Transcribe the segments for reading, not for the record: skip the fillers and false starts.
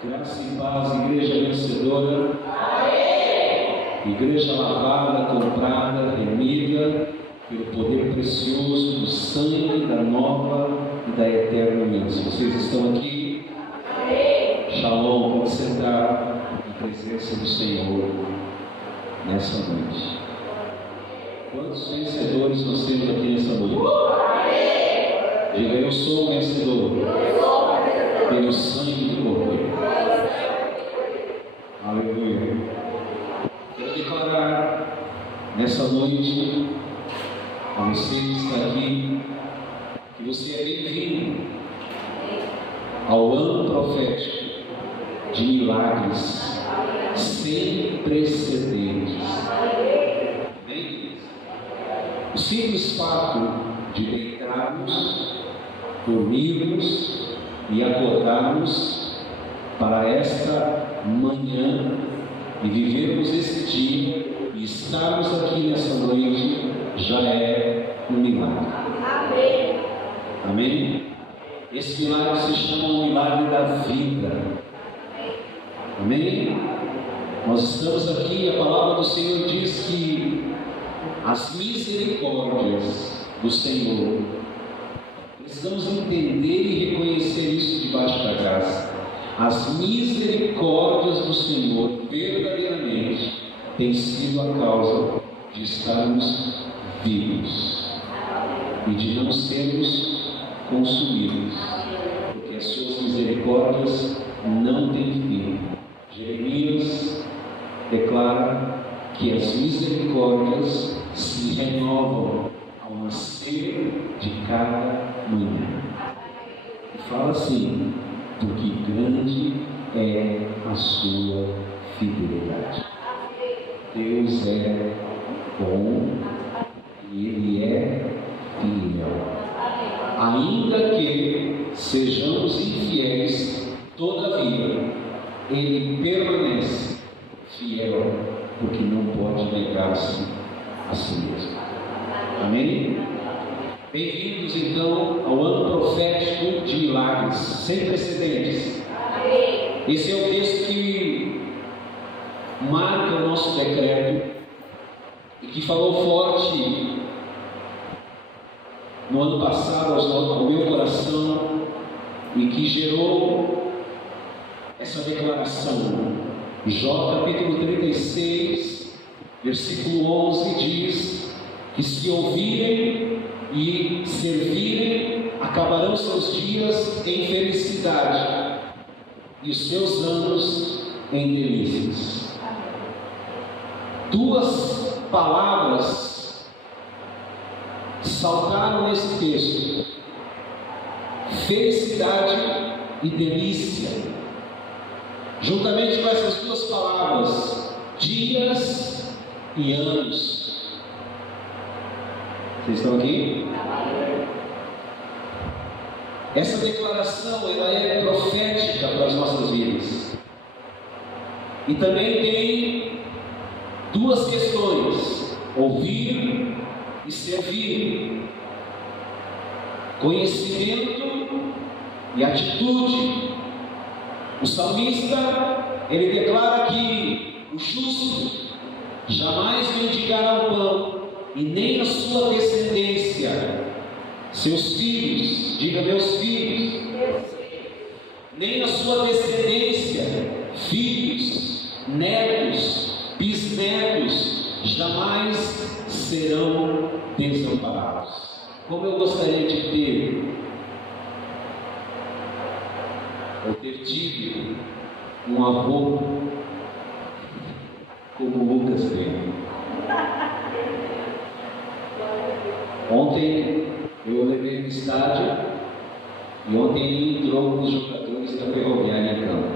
Graça e paz, igreja vencedora. Amém. Igreja lavada, comprada, remida pelo poder precioso do sangue da nova e da eterna aliança. Vocês estão aqui? Amém. Shalom, pode sentar na presença do Senhor nessa noite. Quantos vencedores nós temos aqui nessa noite? Amém. Diga, eu sou um vencedor. Pelo sangue do Cordeiro. Aleluia. Quero declarar nessa noite a você que está aqui que você é bem-vindo ao ano profético de milagres sem precedentes. Amém? O simples fato de deitarmos, dormirmos e acordarmos para esta manhã e vivermos esse dia e estarmos aqui nessa noite já é um milagre. Amém. Amém? Esse milagre se chama o milagre da vida. Amém? Nós estamos aqui, a palavra do Senhor diz que as misericórdias do Senhor, precisamos entender e reconhecer isso debaixo da graça. As misericórdias do Senhor verdadeiramente têm sido a causa de estarmos vivos e de não sermos consumidos, porque as suas misericórdias não têm fim. Jeremias declara que as misericórdias se renovam ao nascer de cada manhã. E fala assim: porque grande é a sua fidelidade. Deus é bom e Ele é fiel. Ainda que sejamos infiéis, todavia Ele permanece fiel, porque não pode negar-se a si mesmo. Amém? Bem-vindos então ao ano profético de milagres sem precedentes. Amém. Esse é o texto que marca o nosso decreto e que falou forte no ano passado ao meu coração e que gerou essa declaração. Jó capítulo 36, versículo 11 diz que se ouvirem e servirem, acabarão seus dias em felicidade e os seus anos em delícias. Duas palavras saltaram nesse texto: felicidade e delícia. Juntamente com essas duas palavras, dias e anos. Vocês estão aqui? Essa declaração ela é profética para as nossas vidas. E também tem duas questões: ouvir e servir, conhecimento e atitude. O salmista ele declara que o justo jamais mendigará o pão, e nem a sua descendência, seus filhos, diga meus filhos, nem a sua descendência, filhos, netos, bisnetos, jamais serão desamparados. Como eu gostaria de ter, ou ter tido, um avô como o Lucas tem. Ontem eu levei no estádio e ontem ele entrou com os jogadores da Ferroviária em campo.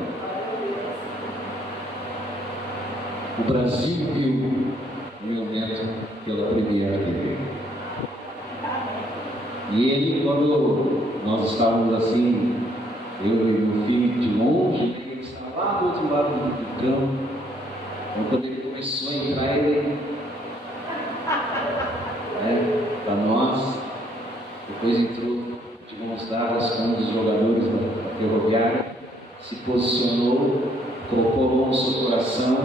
O Brasil viu o meu neto pela primeira vez. E ele, quando nós estávamos assim, eu e meu filho de longe, ele estava lá do outro lado do campo. Então, quando ele começou a entrar, ele para nós, depois entrou de mãos dadas com um dos jogadores da Ferroviária, se posicionou, colocou a mão no seu coração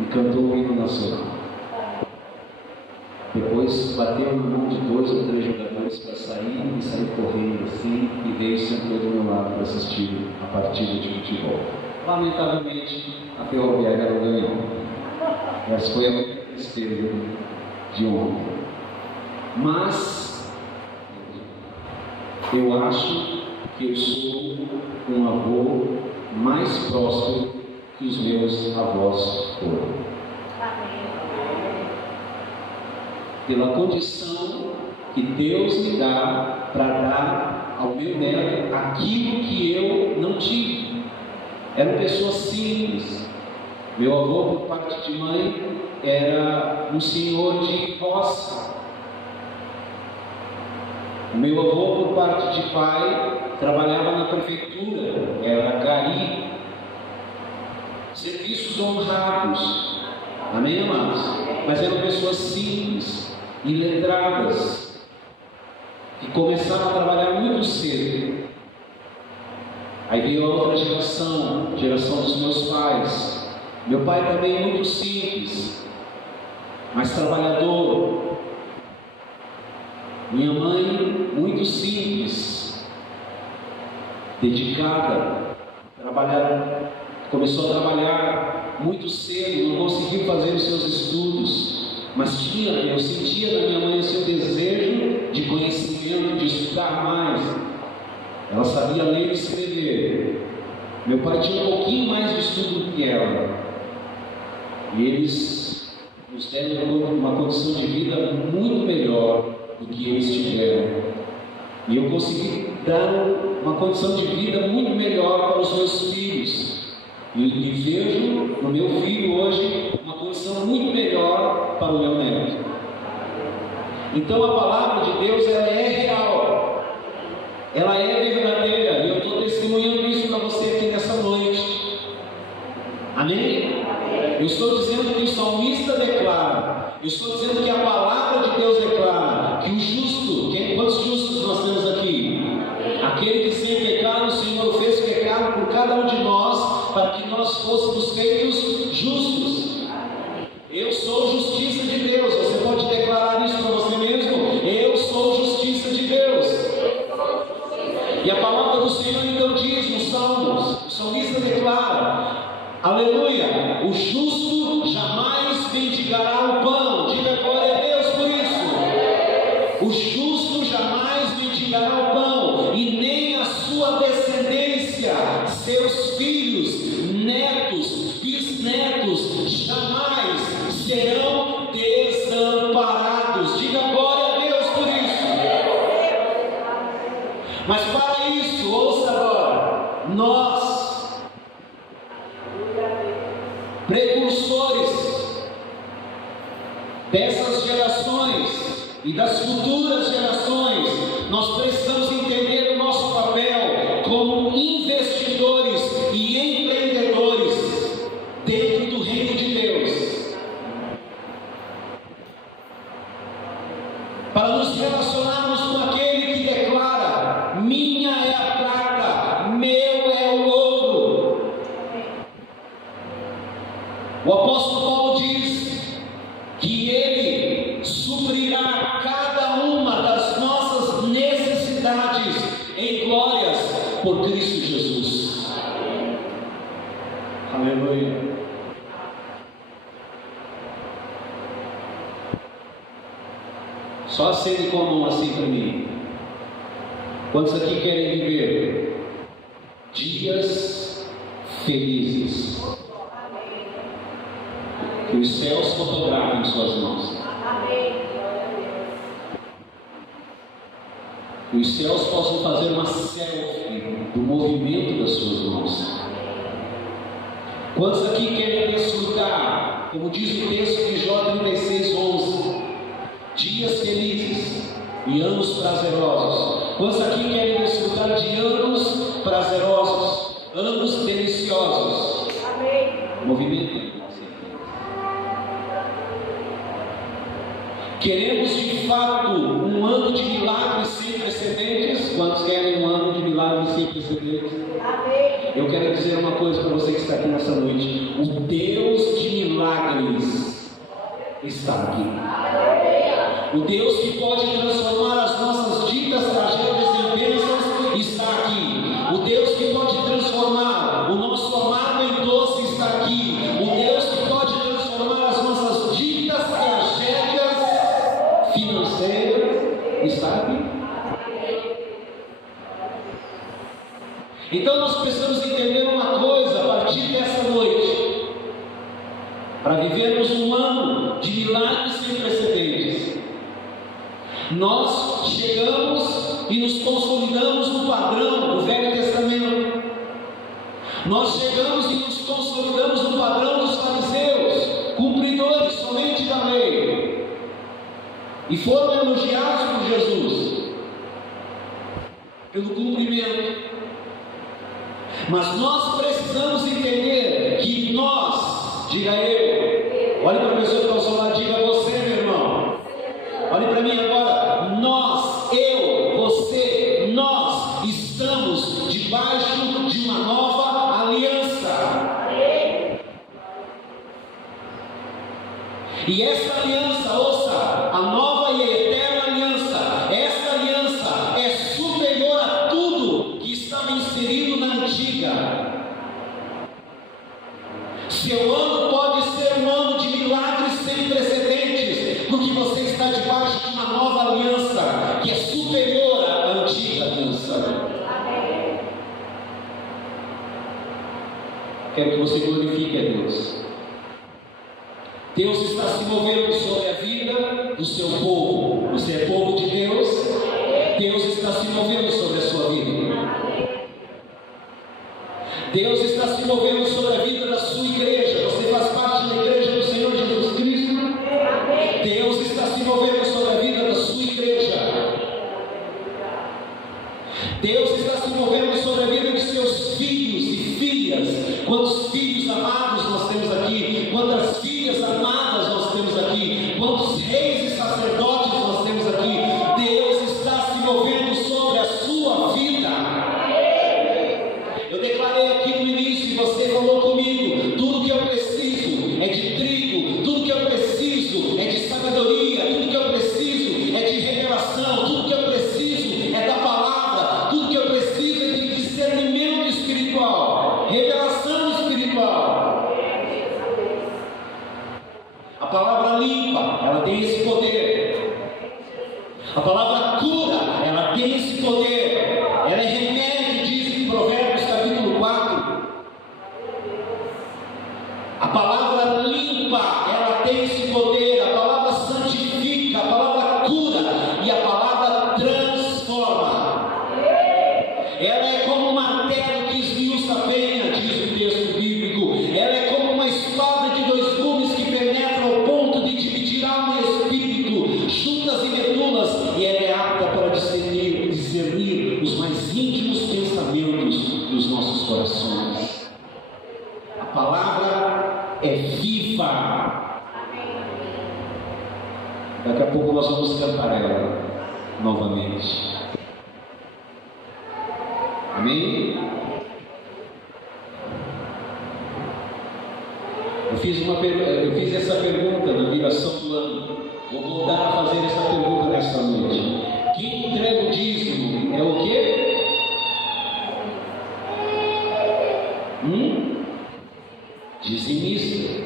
e cantou o hino nacional. Depois bateu na mão de 2 ou 3 jogadores para sair e sair correndo assim, e veio e sentou do meu lado para assistir a partida de futebol. Lamentavelmente, a Ferroviária não ganhou. Essa foi a minha tristeza de ontem. Mas eu acho que eu sou um avô mais próspero que os meus avós foram. Pela condição que Deus me dá para dar ao meu neto aquilo que eu não tive. Eram pessoas simples. Meu avô, por parte de mãe, era um senhor de roça. O meu avô, por parte de pai, trabalhava na prefeitura, era gari. Serviços honrados, amém, amados? Mas eram pessoas simples, iletradas, que começaram a trabalhar muito cedo. Aí veio a outra geração dos meus pais. Meu pai também muito simples, mas trabalhador. Minha mãe muito simples, dedicada, começou a trabalhar muito cedo, não conseguiu fazer os seus estudos, mas eu sentia na minha mãe o seu desejo de conhecimento, de estudar mais. Ela sabia ler e escrever. Meu pai tinha um pouquinho mais de estudo do que ela. E eles nos deram uma condição de vida muito melhor do que eles tiveram. E eu consegui dar uma condição de vida muito melhor para os meus filhos. E vejo no meu filho hoje uma condição muito melhor para o meu neto. Então a palavra de Deus, ela é real, ela é verdadeira, e eu estou testemunhando isso para você aqui nessa noite. Amém? Eu estou dizendo que o salmista declara, eu estou dizendo que a palavra de Deus declara que o justo, quantos justos nós temos aqui? Aquele que sem pecado o Senhor fez pecado por cada um de nós, para que nós fôssemos feitos justos. Eu sou justiça de Deus. Você pode declarar isso para você mesmo? Eu sou justiça de Deus. E a palavra do Senhor então diz nos Salmos, o salmista declara, aleluia, o justo jamais mendigará o pão. Diga glória a Deus por isso. O justo jamais mendigará o pão, e nem a sua descendência, seus filhos, netos, bisnetos, jamais serão desamparados. Diga glória a Deus por isso. Mas para isso, ouça agora, nós, precursores dessas gerações e das futuras gerações, nós precisamos entender o nosso papel como investidores e empreendedores dentro do reino de Deus, para nos relacionarmos com aquele que declara: minha é a prata, meu é o ouro. O apóstolo Paulo diz que ele suprirá cada uma das nossas necessidades em glórias por Cristo Jesus. Aleluia. Só acende com a mão assim para mim. Quantos aqui querem viver dias felizes? Que os céus fotografem suas mãos. Que os céus possam fazer uma selfie do movimento das suas mãos. Quantos aqui querem desfrutar, como diz o texto de Jó 36:11, dias felizes e anos prazerosos? Quantos aqui querem desfrutar de anos prazerosos, anos deliciosos? Amém. Movimento. Queremos de fato um ano de milagres sem precedentes? Quantos querem um ano de milagres sem sem precedentes. Eu quero dizer uma coisa para você que está aqui nessa noite: o Deus de milagres está aqui. O Deus que pode transformar as nossas ditas tragédias em bênçãos está aqui. O Deus que pode transformar o nosso amargo em doce está aqui. O Deus que pode transformar as nossas ditas tragédias financeiras está aqui. Então nós precisamos entender uma coisa a partir dessa noite, para vivermos um ano de milagres sem precedentes. Nós chegamos e nos consolidamos no padrão do Velho Testamento. Nós chegamos e nos consolidamos no padrão dos fariseus, cumpridores somente da lei, e foram elogiados por Jesus pelo cumprimento. Mas nós precisamos entender que nós, diga eu, olhe para a pessoa que está ao seu lado, diga você, meu irmão, olhe para mim agora, nós, eu, você, nós estamos debaixo de uma nova aliança. E essa aliança, ouça, a nova e a eterna aliança, essa aliança é superior a tudo que estava inserido na antiga. Seu ano pode ser um ano de milagres sem precedentes, porque você está debaixo de uma nova aliança que é superior à antiga aliança. Quero que você glorifique a Deus. Deus está se movendo sobre a vida do seu povo. Você é povo de Deus. Deus está se movendo sobre a sua vida. Deus está se movendo sobre a vida da sua igreja. Você faz parte da igreja do Senhor Jesus Cristo. Deus está se movendo sobre a vida da sua igreja. Deus está se movendo sobre a vida de seus filhos e filhas. Quantos filhos amados nós temos aqui? Quantas filhas amadas nós temos aqui? Quantos reis e sacerdotes nós temos aqui? Deus está se movendo sobre a sua vida. Eu declarei aqui no início, e você falou comigo: tudo que eu preciso é de trigo, tudo que eu preciso é de sabedoria, tudo que eu preciso é de revelação, tudo que eu preciso é da palavra, tudo que eu preciso é de discernimento espiritual, revelação espiritual. A palavra limpa, ela tem esse poder. A palavra cura, ela tem esse poder. Ela é remédio, diz em Provérbios capítulo 4. A palavra limpa, ela tem esse poder. A palavra santifica, a palavra cura e a palavra transforma. Ela é como um martelo que esmiuça a penha, diz o texto bíblico. Ela é como uma espada de dois gumes que penetra ao ponto de dividir alma e espírito, juntas e medulas, e ela é apta para discernir os mais íntimos pensamentos dos nossos corações. A palavra é viva. Daqui a pouco nós vamos cantar ela novamente. Amém? Eu fiz essa pergunta na viração do ano. Vou voltar a fazer essa pergunta nesta noite. Quem entrega o dízimo é o quê? Dizimista.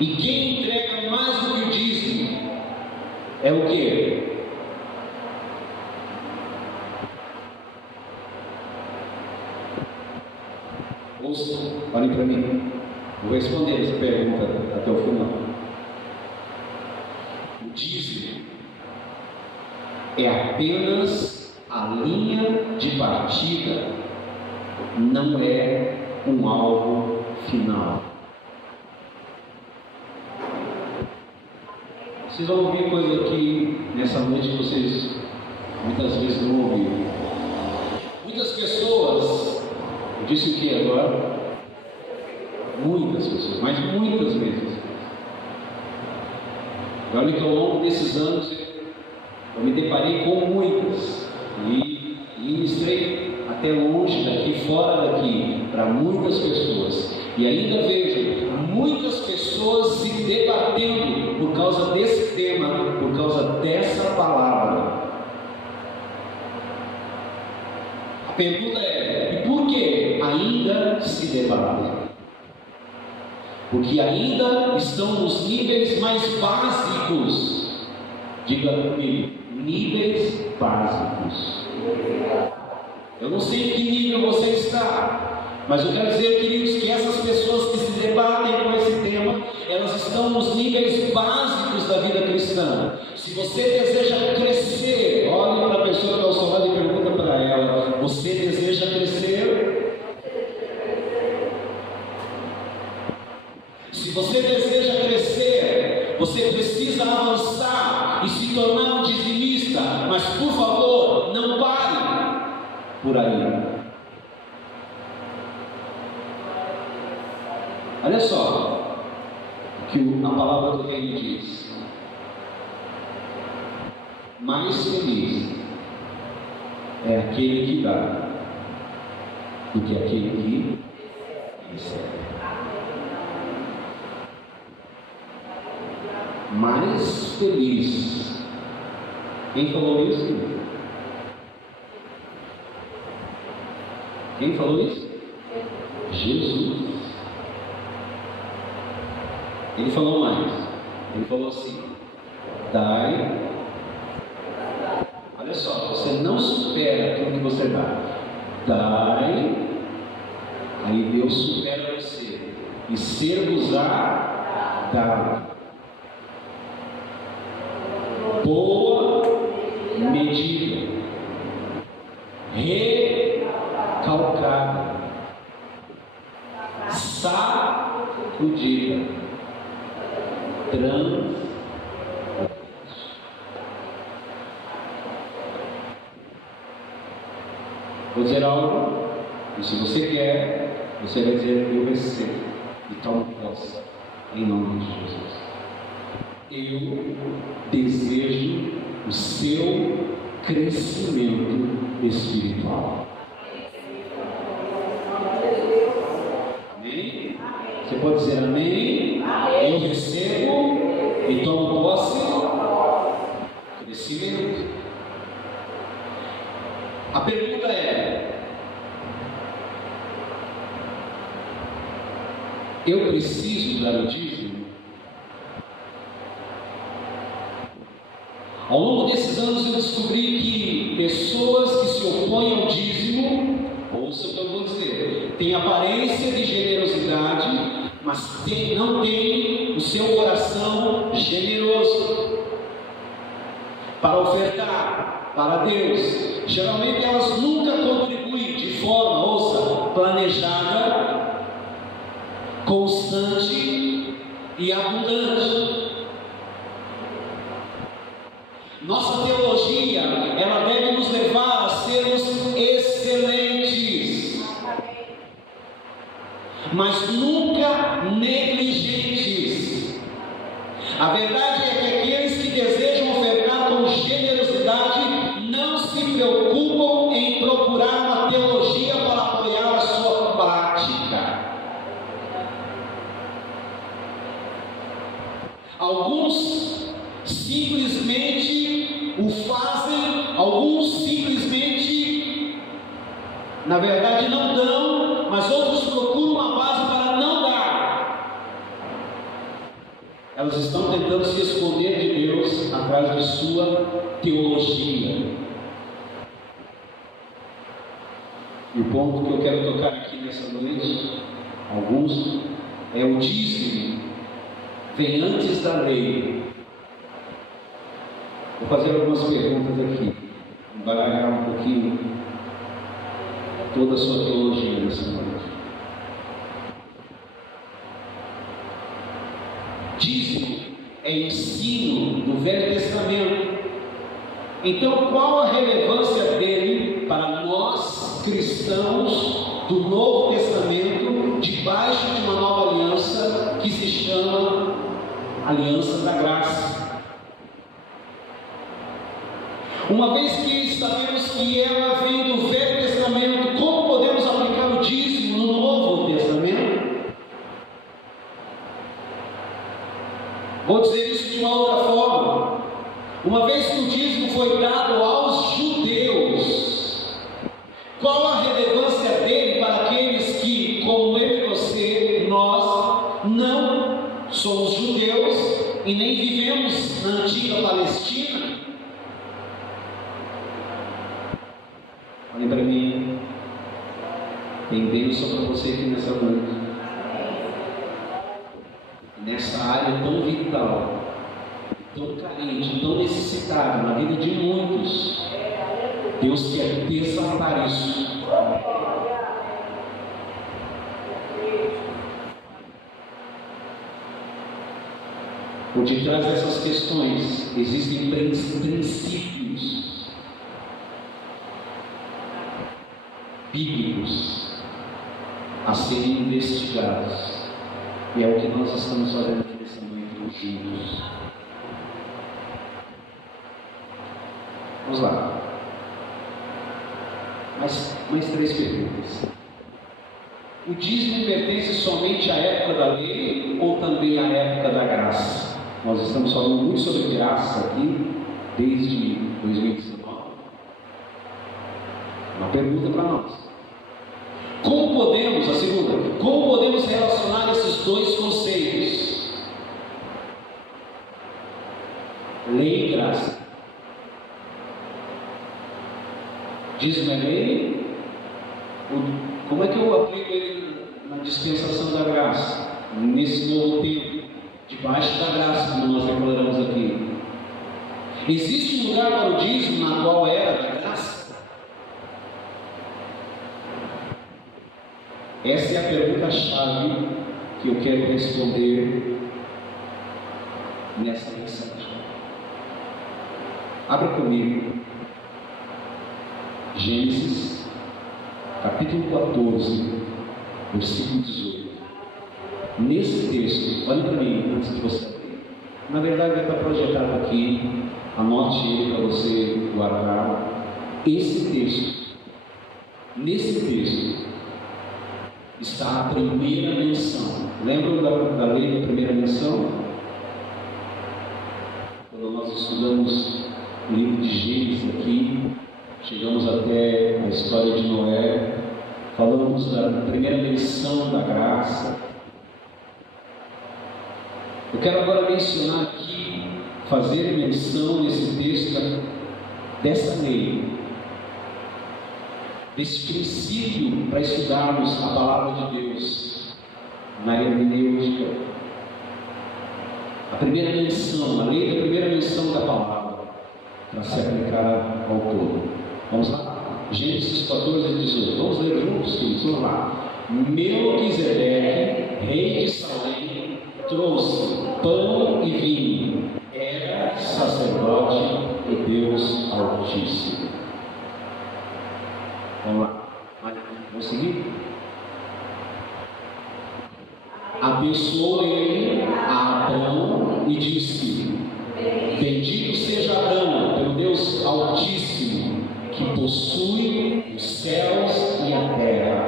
E quem entrega mais do que o dízimo é o quê? Ouça, olhem para mim. Vou responder essa pergunta até o final. O dízimo é apenas a linha de partida, não é um alvo final. Vocês vão ouvir coisa aqui nessa noite que vocês muitas vezes não ouviram. Muitas pessoas, eu disse o que agora? Muitas pessoas, mas muitas vezes. Olha que ao longo desses anos eu me deparei com muitas e ministrei até longe para muitas pessoas. E ainda vejo muitas pessoas se debatendo por causa desse tema, por causa dessa palavra. A pergunta é: e por que ainda se debatem? Porque ainda estão nos níveis mais básicos. Diga comigo, níveis básicos. Eu não sei em que nível você está, mas eu quero dizer, queridos, que essas pessoas que se debatem com esse tema, elas estão nos níveis básicos da vida cristã. Se você deseja crescer, olhe para a pessoa que está ao seu lado e pergunta para ela: você deseja crescer? Se você deseja crescer, você precisa avançar e se tornar um dizimista, mas por favor, não pare por aí. Olha só o que a palavra do reino diz: mais feliz é aquele que dá do que aquele que recebe. Mais feliz. Quem falou isso? Quem falou isso? Jesus. Ele falou mais. Ele falou assim: dai. Olha só, você não supera aquilo que você dá. Dai. Aí Deus supera você. E ser-vos-á dado. Boa medida, recalcada, sacudida, transbordante. Vou dizer algo, e se você quer, você vai dizer: eu recebo, e tomo posse, em nome de Jesus. Eu desejo o seu crescimento espiritual. Amém? Você pode dizer amém? Eu recebo e tomo posse. Crescimento. A pergunta é: eu preciso dar o dízimo? Ao longo desses anos eu descobri que pessoas que se opõem ao dízimo, ouça o que eu vou dizer, têm aparência de generosidade, mas não têm o seu coração generoso para ofertar para Deus. Geralmente elas nunca contribuem de forma, ouça, planejada, constante e abundante. Nossa teologia, ela deve nos levar a sermos excelentes, mas nunca negligentes. A verdade é que aqueles que desejam ofertar com generosidade não se preocupam em procurar uma teologia para apoiar a sua prática. Alguns simplesmente o fazem, alguns simplesmente, na verdade, não dão, mas outros procuram uma base para não dar. Elas estão tentando se esconder de Deus atrás de sua teologia. E o ponto que eu quero tocar aqui nessa noite, alguns, é o dízimo vem antes da lei. Vou fazer algumas perguntas aqui, embaralhar um pouquinho toda a sua teologia nessa noite. Dízimo é ensino do Velho Testamento. Então, qual a relevância dele para nós cristãos do Novo Testamento, debaixo de uma nova aliança que se chama Aliança da Graça? Uma vez que sabemos que ela vem do Velho Testamento, como podemos aplicar o dízimo no Novo e nem vivemos na antiga Palestina. Olhem para mim, tem bênção para você aqui nessa noite, nessa área tão vital, tão carente, tão necessitada na vida de muitos. Deus quer desatar isso. Por detrás dessas questões existem princípios bíblicos a serem investigados, e é o que nós estamos fazendo aqui nessa noite juntos. Vamos lá. Mais 3 perguntas. O dízimo pertence somente à época da lei ou também à época da graça? Nós estamos falando muito sobre graça aqui desde 2019. Uma pergunta para nós. A segunda, como podemos relacionar esses dois conceitos? Lei e graça. Dízimo é lei? Como é que eu aplico ele na dispensação da graça? Nesse novo tempo, debaixo da graça, como nós declaramos aqui. Existe um lugar para o dízimo na qual era da graça? Essa é a pergunta-chave que eu quero responder nessa mensagem. Abra comigo Gênesis, capítulo 14, versículo 18. Nesse texto, olhe para mim antes de você abrir. Na verdade, vai estar projetado aqui, anote ele para você guardar. Nesse texto, está a primeira menção. Lembram da lei da primeira menção? Quando nós estudamos o livro de Gênesis aqui, chegamos até a história de Noé, falamos da primeira menção da graça. Eu quero agora mencionar aqui, fazer menção nesse texto dessa lei, desse princípio para estudarmos a palavra de Deus na hermenêutica. A primeira menção, a lei da primeira menção da palavra, para se aplicar ao todo. Vamos lá? Gênesis 14, 18. Vamos ler juntos, queridos? Vamos lá. Melquisedeque, rei de Salém, trouxe pão e vinho. Era sacerdote de Deus Altíssimo. Vamos lá. Vamos seguir? Abençoou ele a Abrão e disse: bendito seja Abrão pelo Deus Altíssimo, que possui os céus e a terra.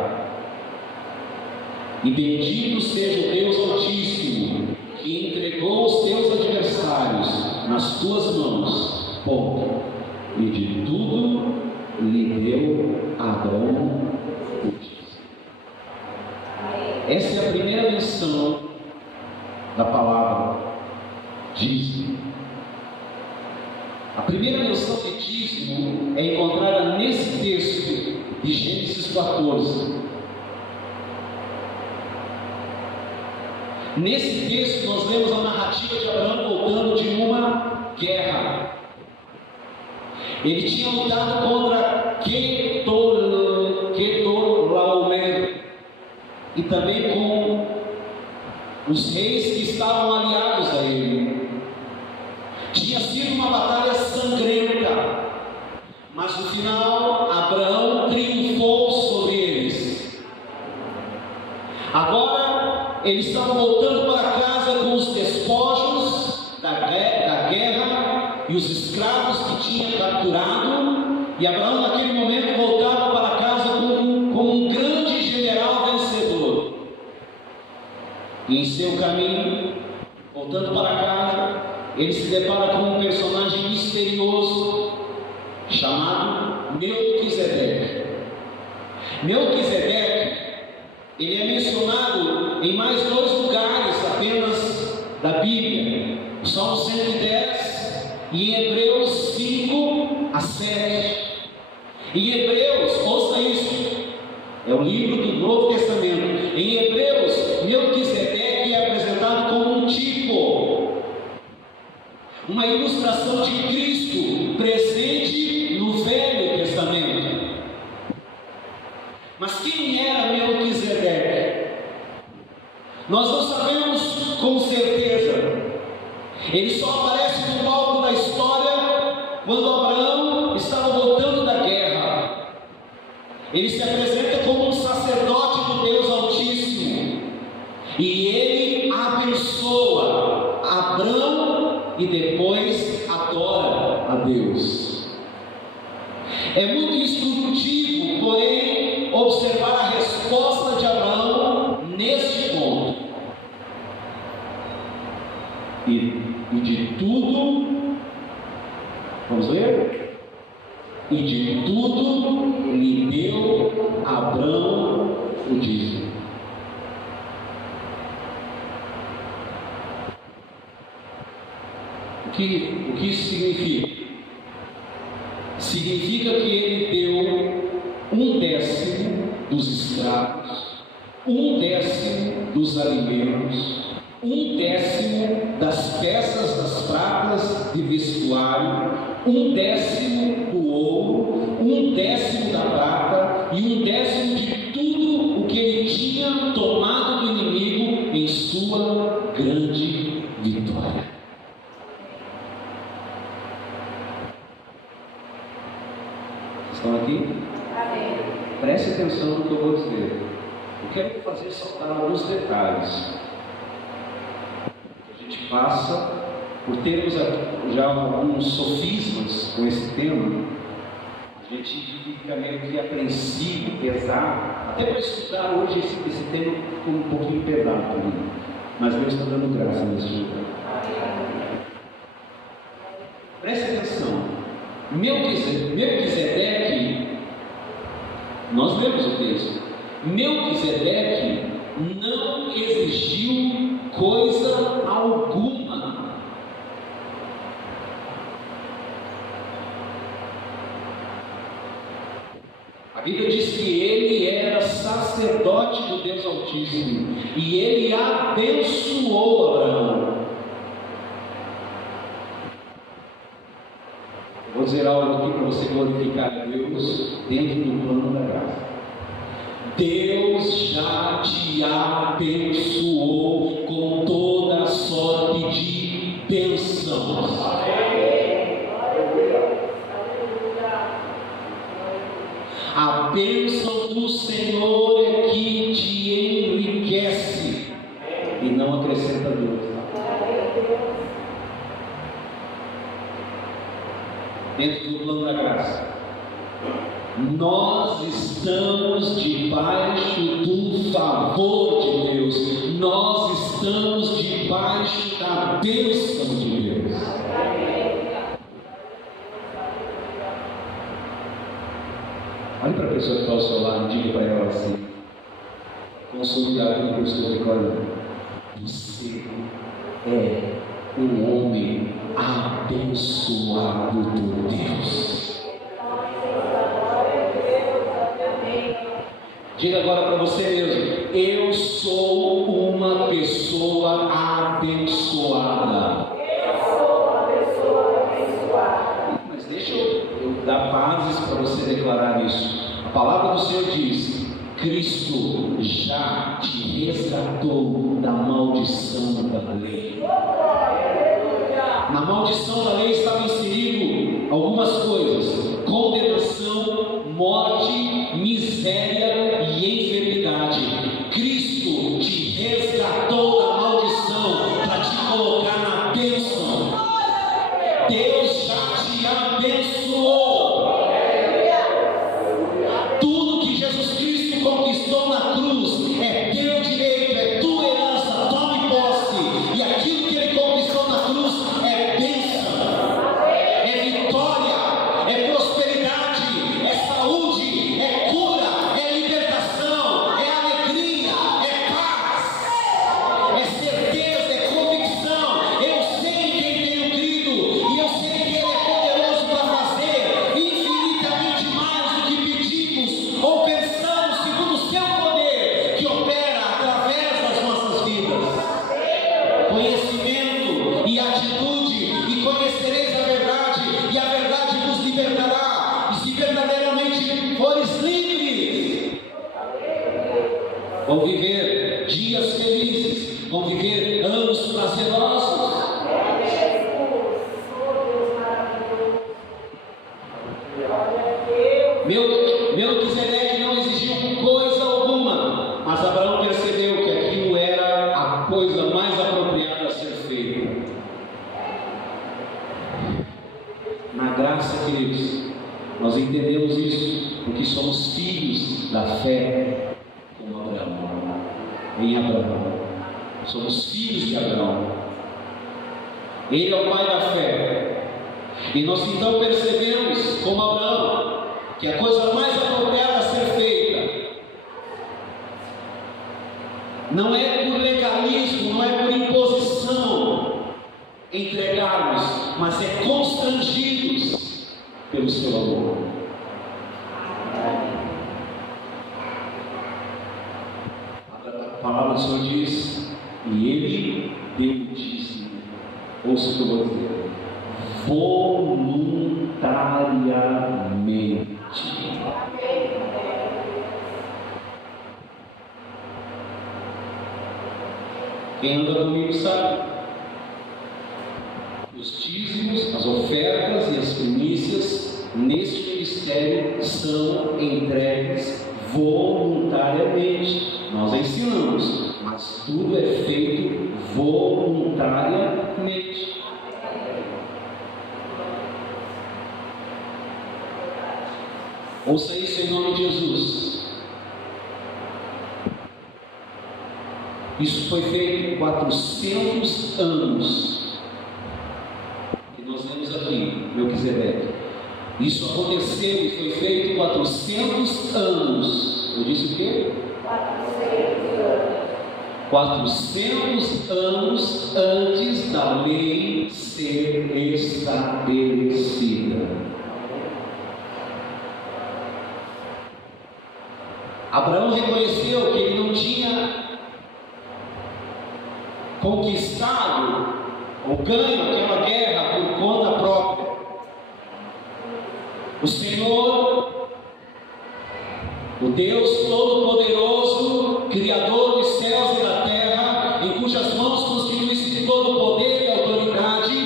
E bendito seja o Deus Altíssimo, que entregou os teus adversários nas tuas mãos. Ponto. E de tudo lhe deu Abrão o dízimo. Essa é a primeira menção da palavra dízimo. A primeira menção de dízimo é encontrada nesse texto de Gênesis 14. Nesse texto nós vemos a narrativa de Abraão voltando de uma guerra. Ele tinha lutado contra Kedorlaomer e também com os reis que estavam aliados a ele. Tinha sido uma batalha sangrenta, mas no final Abraão triunfou sobre eles. Agora eles estavam voltando para casa com os despojos da guerra e os escravos que tinha capturado, e Abraão naquele momento voltava para casa como um grande general vencedor. E em seu caminho, voltando para casa, ele se depara com um personagem misterioso chamado Melquisedeque. Melquisedeque, ele é mencionado em mais 2 lugares apenas da Bíblia. O Salmo 110 e em Hebreus 5 a 7. Em Hebreus, ouça isso, é o livro do Novo Testamento. Em Hebreus, Melquisedeque é apresentado como um tipo, uma ilustração de Cristo presente no Velho Testamento. Mas quem era Melquisedeque? Nós não sabemos com certeza. Ele só aparece no palco da história quando Abraão estava voltando da guerra. Ele se apresenta como um sacerdote do Deus Altíssimo, e ele abençoa Abraão e depois adora a Deus. É muito instrutivo, porém, observar a resposta de Abraão neste ponto. E de tudo, vamos ler? E de tudo lhe deu Abraão o dízimo. O que isso significa? Significa que ele deu 1/10 dos escravos, 1/10 dos alimentos, 1/10 das peças das pratas de vestuário, 1/10 do ouro, 1/10 da prata e 1/10 de tudo o que ele tinha tomado do inimigo em sua grande vitória. Estão aqui? Amém. Preste atenção no que eu vou dizer. Eu quero fazer saltar alguns detalhes. A gente passa por termos já alguns sofismas com esse tema. A gente fica meio que apreensivo, pesado. Até para estudar hoje esse tema ficou um pouquinho pesado para mim. Mas Deus está dando graça nesse lugar. Preste atenção. Melquisedeque, nós lemos o texto. Melquisedeque não exigiu coisa alguma. A Bíblia diz que ele era sacerdote do Deus Altíssimo e ele abençoou Abraão. Vou dizer algo aqui para você glorificar a Deus dentro do plano da graça. Deus já te abençoou com toda a sorte de bênçãos. A bênção do Senhor é que te enriquece e não acrescenta dor. Dentro do plano da graça, nós estamos debaixo do favor de Deus, nós estamos debaixo da bênção de Deus. Olhe para a pessoa que está ao seu lado e diga para ela assim, consolidado com o que eu estou declarando: você é um homem abençoado por Deus. Diga agora para você mesmo: eu sou uma pessoa abençoada. Mas deixa eu dar bases para você declarar isso. A palavra do Senhor diz: Cristo já te resgatou da maldição da lei. Na maldição da lei estava inserido algumas coisas: condenação, morte, miséria e enfermidade. Cristo te resgatou da maldição para te colocar na bênção. Deus já te abençoou. Tudo que Jesus Cristo conquistou na cruz é teu direito, é tua herança. Tome posse. E aquilo que ele conquistou na cruz é bênção. vão viver dias felizes, vão viver anos prazerosos. Melquisedeque não exigiu coisa alguma, mas Abraão percebeu que aquilo era a coisa mais apropriada a ser feita. Na graça, queridos, nós entendemos isso, porque somos filhos da fé, como Abraão, em Abraão. Somos filhos de Abraão. Ele é o pai da fé. E nós então percebemos, como Abraão, que a coisa mais apropriada a ser feita não é por legalismo, não é por imposição entregarmos, mas é constrangidos pelo seu amor. A palavra do Senhor diz: e ele deu o dízimo. Ouça o que eu vou dizer: voluntariamente. Quem anda comigo sabe. Os dízimos, as ofertas e as primícias neste ministério são entregues voluntariamente. Nós ensinamos, mas tudo é feito voluntariamente. Ouça isso em nome de Jesus. Isso foi feito 400 anos. Que nós vemos aqui, Melquisedeque. Isso aconteceu e foi feito 400 anos. Eu disse o quê? 400 anos antes da lei ser estabelecida. Abraão reconheceu que ele não tinha conquistado ou ganho aquela guerra por conta própria. O Senhor, o Deus Todo-Poderoso, Criador dos céus e da terra, em cujas mãos constitui-se todo o poder e autoridade,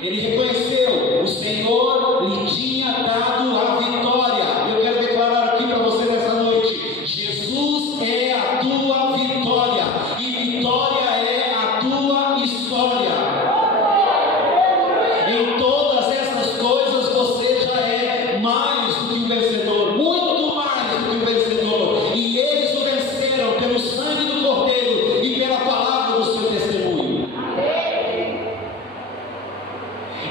ele reconheceu: o Senhor lhe tinha dado a vitória. Eu quero declarar aqui para você nessa noite: Jesus é a tua vitória, e vitória é a tua história. Em todas essas coisas você já é mais do que um vencedor, muito mais do que um vencedor, e eles o venceram pelo sangue do Cordeiro e pela palavra do seu testemunho.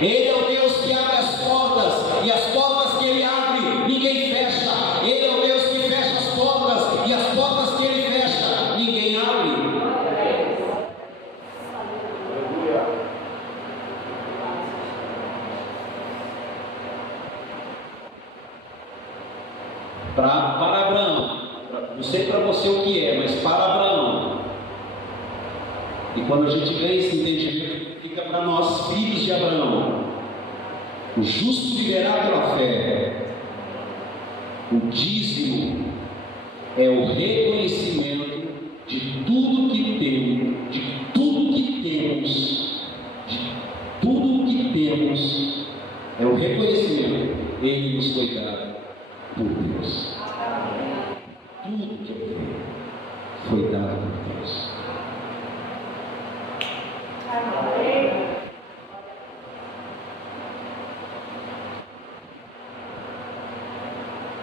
Ele é o Deus que abre as portas, e as portas que ele abre ninguém fecha. Ele é o Deus que fecha as portas, e as portas que ele fecha ninguém abre. Para Abraão, não sei para você o que é, mas para Abraão, e quando a gente ganha esse entendimento, fica para nós, filhos de Abraão: o justo viverá pela fé. O dízimo é o reconhecimento de tudo que temos, de tudo que temos, é o reconhecimento. Ele nos foi dado por Deus. Tudo que eu tenho foi dado por Deus.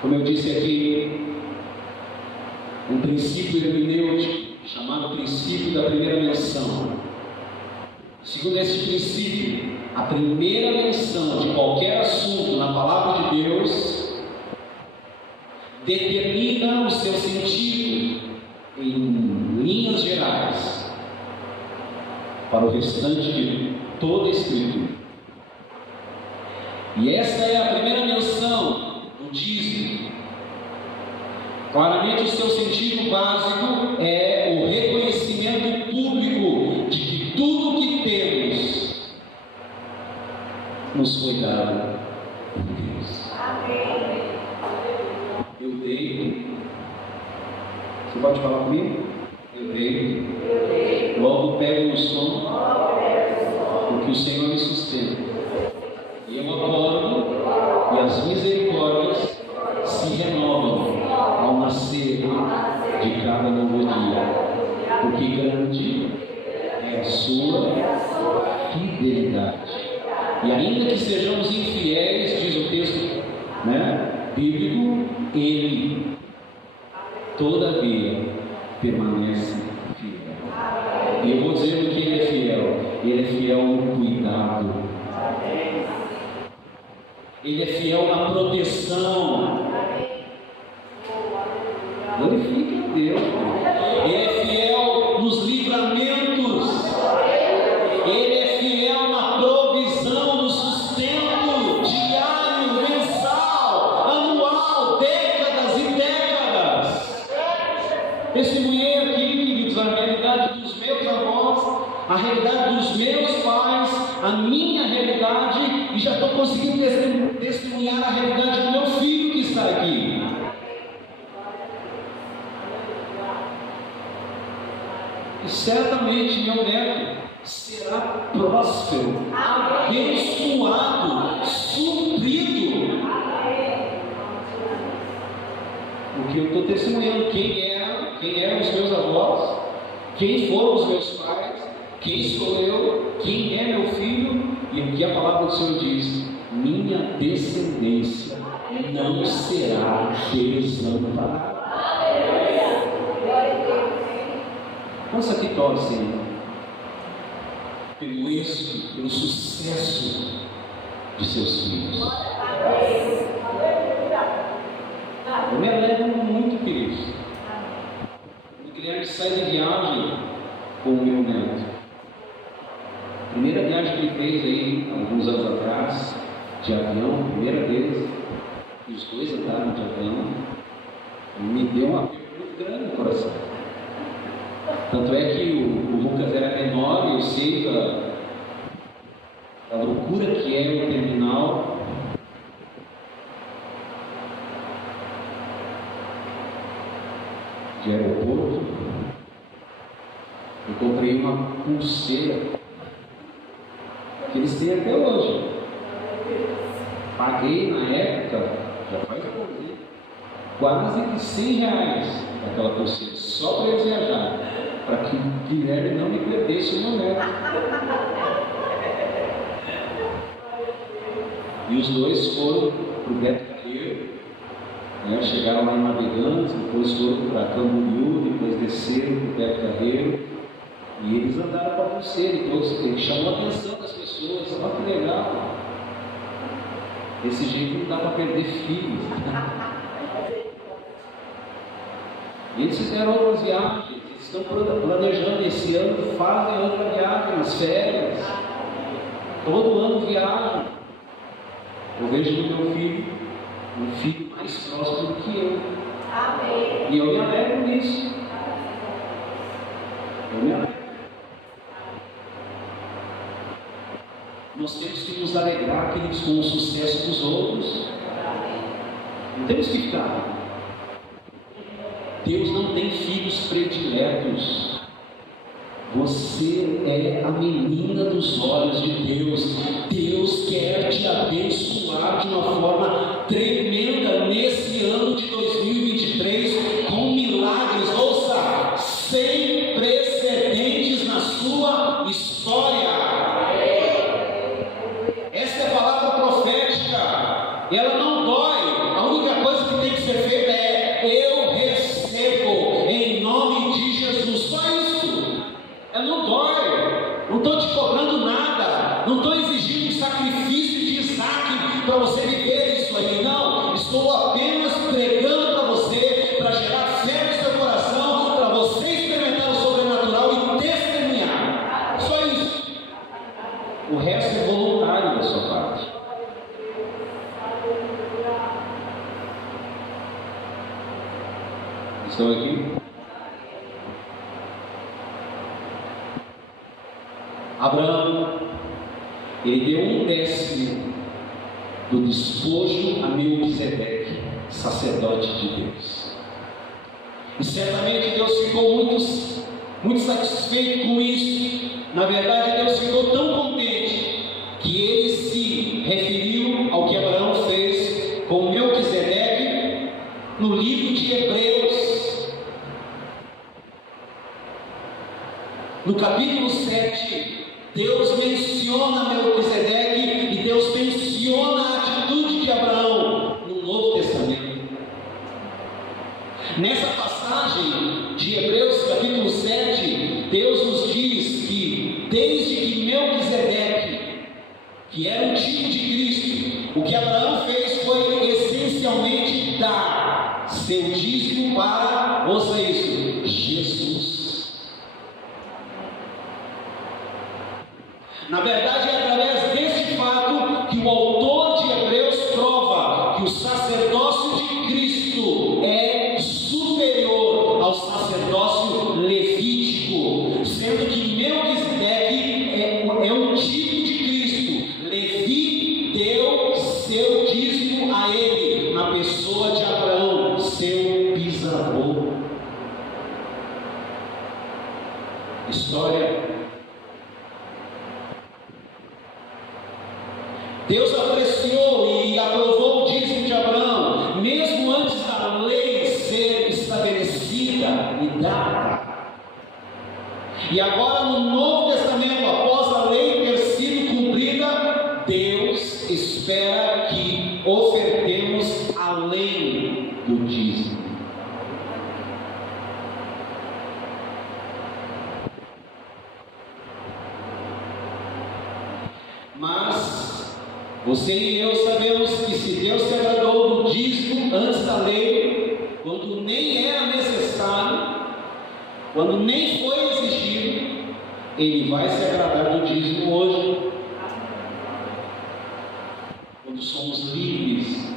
Como eu disse aqui, um princípio hermenêutico chamado princípio da primeira menção. Segundo esse princípio, a primeira menção de qualquer assunto na palavra de Deus determina o seu sentido em linhas gerais para o restante de toda a Escritura. E essa é a primeira menção do dízimo. Claramente o seu sentido básico é o reconhecimento público de que tudo que temos nos foi dado por Deus. Amém. Eu dei. Você pode falar comigo? E ainda que sejamos infiéis, diz o texto, bíblico, Ele, todavia, permanece fiel. E eu vou dizer o que Ele é fiel. Ele é fiel no cuidado. Ele é fiel na proteção. Glorifique a Deus. Ele é fiel nos livramentos. Ele é fiel na provisão, no sustento diário, mensal, anual, décadas e décadas. Testemunhei aqui, queridos, a realidade dos meus avós, a realidade dos meus pais, a minha realidade, e já estou conseguindo testemunhar a realidade do meu filho que está aqui. E certamente meu neto será próspero, abençoado, suprido. Porque eu estou testemunhando quem eram os meus avós, quem foram os meus pais, quem sou eu, quem é meu filho, e o que a palavra do Senhor diz: minha descendência não será desamparada. Quantos aqui torcem pelo êxito, pelo sucesso de seus filhos? Eu me alegro muito, queridos. O Guilherme sai de viagem com o meu neto. A primeira viagem que ele fez aí, alguns anos atrás, de avião, primeira vez, e os dois andaram de avião, me deu uma aperto muito grande no coração. Tanto é que o Lucas era menor, e eu sei a loucura que é o terminal. De aeroporto. Eu comprei uma pulseira que eles têm até hoje. Paguei na época, já faz quase que R$100 aquela pulseira, só para eles viajarem, para que o Guilherme não me perdesse o meu neto. E os dois foram para o Beto Carreiro, chegaram lá em Navegantes, depois foram para Camboriú, depois desceram para o Beto Carreiro, e eles andaram com a pulseira, e todos chamou a atenção das pessoas. Olha que legal, desse jeito não dá para perder filhos. E eles fizeram outras viagens, eles estão planejando esse ano, fazem outra viagem, as férias, todo ano viajam. Eu vejo no meu filho um filho mais próximo do que eu. Amém. E eu me alegro nisso. Eu me alegro. Nós temos que nos alegrar, queridos, com o sucesso dos outros. Não temos que ficar. Deus não tem filhos prediletos. Você é a menina dos olhos de Deus. Deus quer te abençoar de uma forma tremenda nesse ano de 2023, com milagres, ouça, sem precedentes na sua história. Essa é a palavra profética. Ela não dói. A única coisa que tem que ser feita é: eu recebo em nome de Jesus. Só isso. Ela não dói. Não estou te cobrando nada. Não estou exigindo um sacrifício de Isaac para você viver isso aí. Não. Estou apenas pregando para você, para gerar fé no seu coração, para você experimentar o sobrenatural e testemunhar. Só isso. O resto é voluntário da sua parte. Estão aqui? Abraão, ele deu 1/10 do despojo a Melquisedeque, sacerdote de Deus. E certamente Deus ficou muito satisfeito com isso. Na verdade, Deus ficou tão contente que ele se referiu ao que Abraão fez com Melquisedeque no livro de Hebreus. No capítulo 7, Deus menciona Melquisedeque e Nessa passagem de Hebreus capítulo 7, Deus nos diz que desde que Melquisedeque, que era um tipo de Cristo, o que Abraão fez foi essencialmente dar seu dízimo para, ouça isso, Jesus. Na verdade, é através deste fato que o autor de Hebreus prova que o sacerdócio de Cristo é superior ao sacerdócio levítico, sendo que Melquisedeque é um tipo de Cristo. Levi deu seu dízimo a ele, na pessoa de Abraão, seu bisavô. História. Deus apreciou e aprovou o dízimo de Abraão, mesmo antes da lei ser estabelecida e dada. E agora, no Novo Testamento, após a lei ter sido cumprida, Deus espera que ofertemos além do dízimo. Mas você e eu sabemos que se Deus se agradou do dízimo antes da lei, quando nem era necessário, quando nem foi exigido, Ele vai se agradar do dízimo hoje, quando somos livres.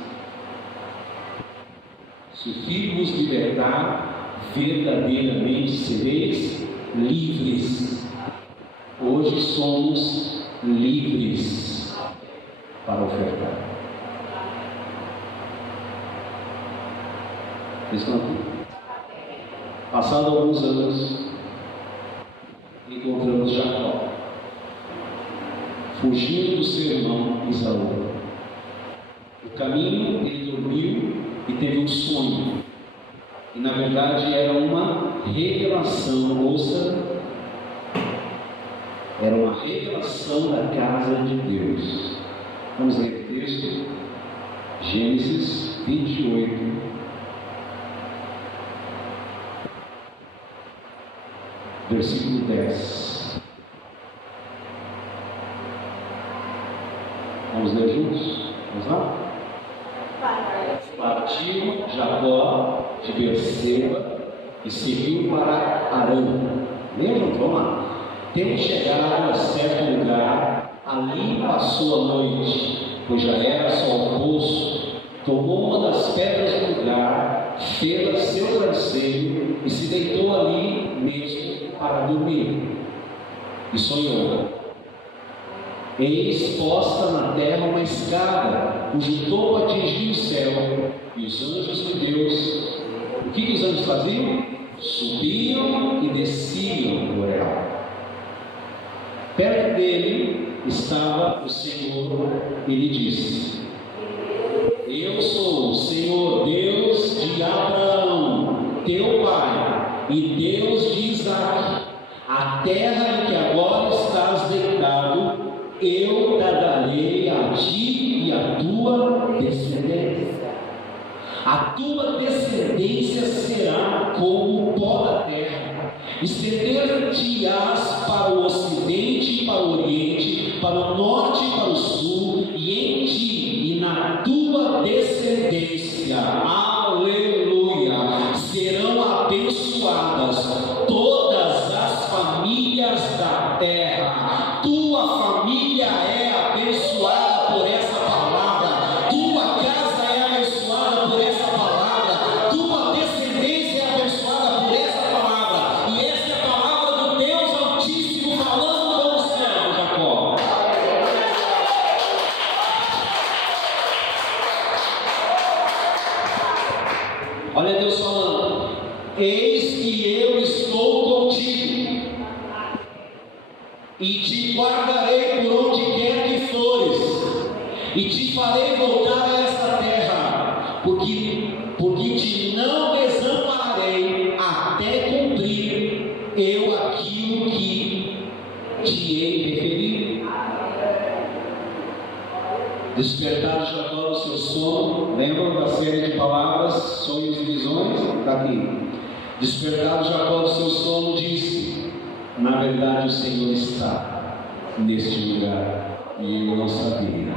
Se o Filho vos libertar, verdadeiramente sereis livres. Hoje somos livres para ofertar. Estão aqui? Passados alguns anos, encontramos Jacó fugindo do seu irmão Esaú. No caminho ele dormiu e teve um sonho, e na verdade era uma revelação. Ouça, era uma revelação da casa de Deus. Vamos ler o texto, Gênesis 28, versículo 10. Vamos ler juntos? Vamos lá? Partiu Jacó de Berseba e seguiu para Arã. Lembram? Vamos lá. Tendo chegado a certo lugar, ali passou a noite, pois já era sol poço. Tomou uma das pedras do lugar, fê-la seu travesseiro e se deitou ali mesmo para dormir. E sonhou: eis posta na terra uma escada, cujo topo atingia o céu, e os anjos de Deus, o que os anjos faziam? Subiam e desciam por ela. Perto dele estava o Senhor e lhe disse: eu sou o Senhor Deus de Abraão, teu pai, e Deus de Isaque. A terra em que agora estás deitado, eu te darei a ti e a tua descendência. A tua descendência será como o pó da terra. Estender-te-ás para o ocidente e para o oriente, para o norte e para o sul, e em ti e na tua descendência, aleluia, serão abençoadas todas as famílias da terra. Tua família é abençoada por essa palavra, tua casa é abençoada por essa palavra, tua descendência é abençoada por essa palavra, e essa é a palavra do Deus Altíssimo falando com o servo Jacó. Olha Deus falando: eis que eu estou contigo, e te guardarei por onde quer que fores, e te farei voltar a esta terra, porque te não desampararei até cumprir eu aquilo que te hei referido. Despertado Jacó do seu sono, lembram da série de palavras, sonhos e visões? Está aqui. Despertado Jacó do seu sono, disse: na verdade o Senhor está neste lugar e eu não sabia.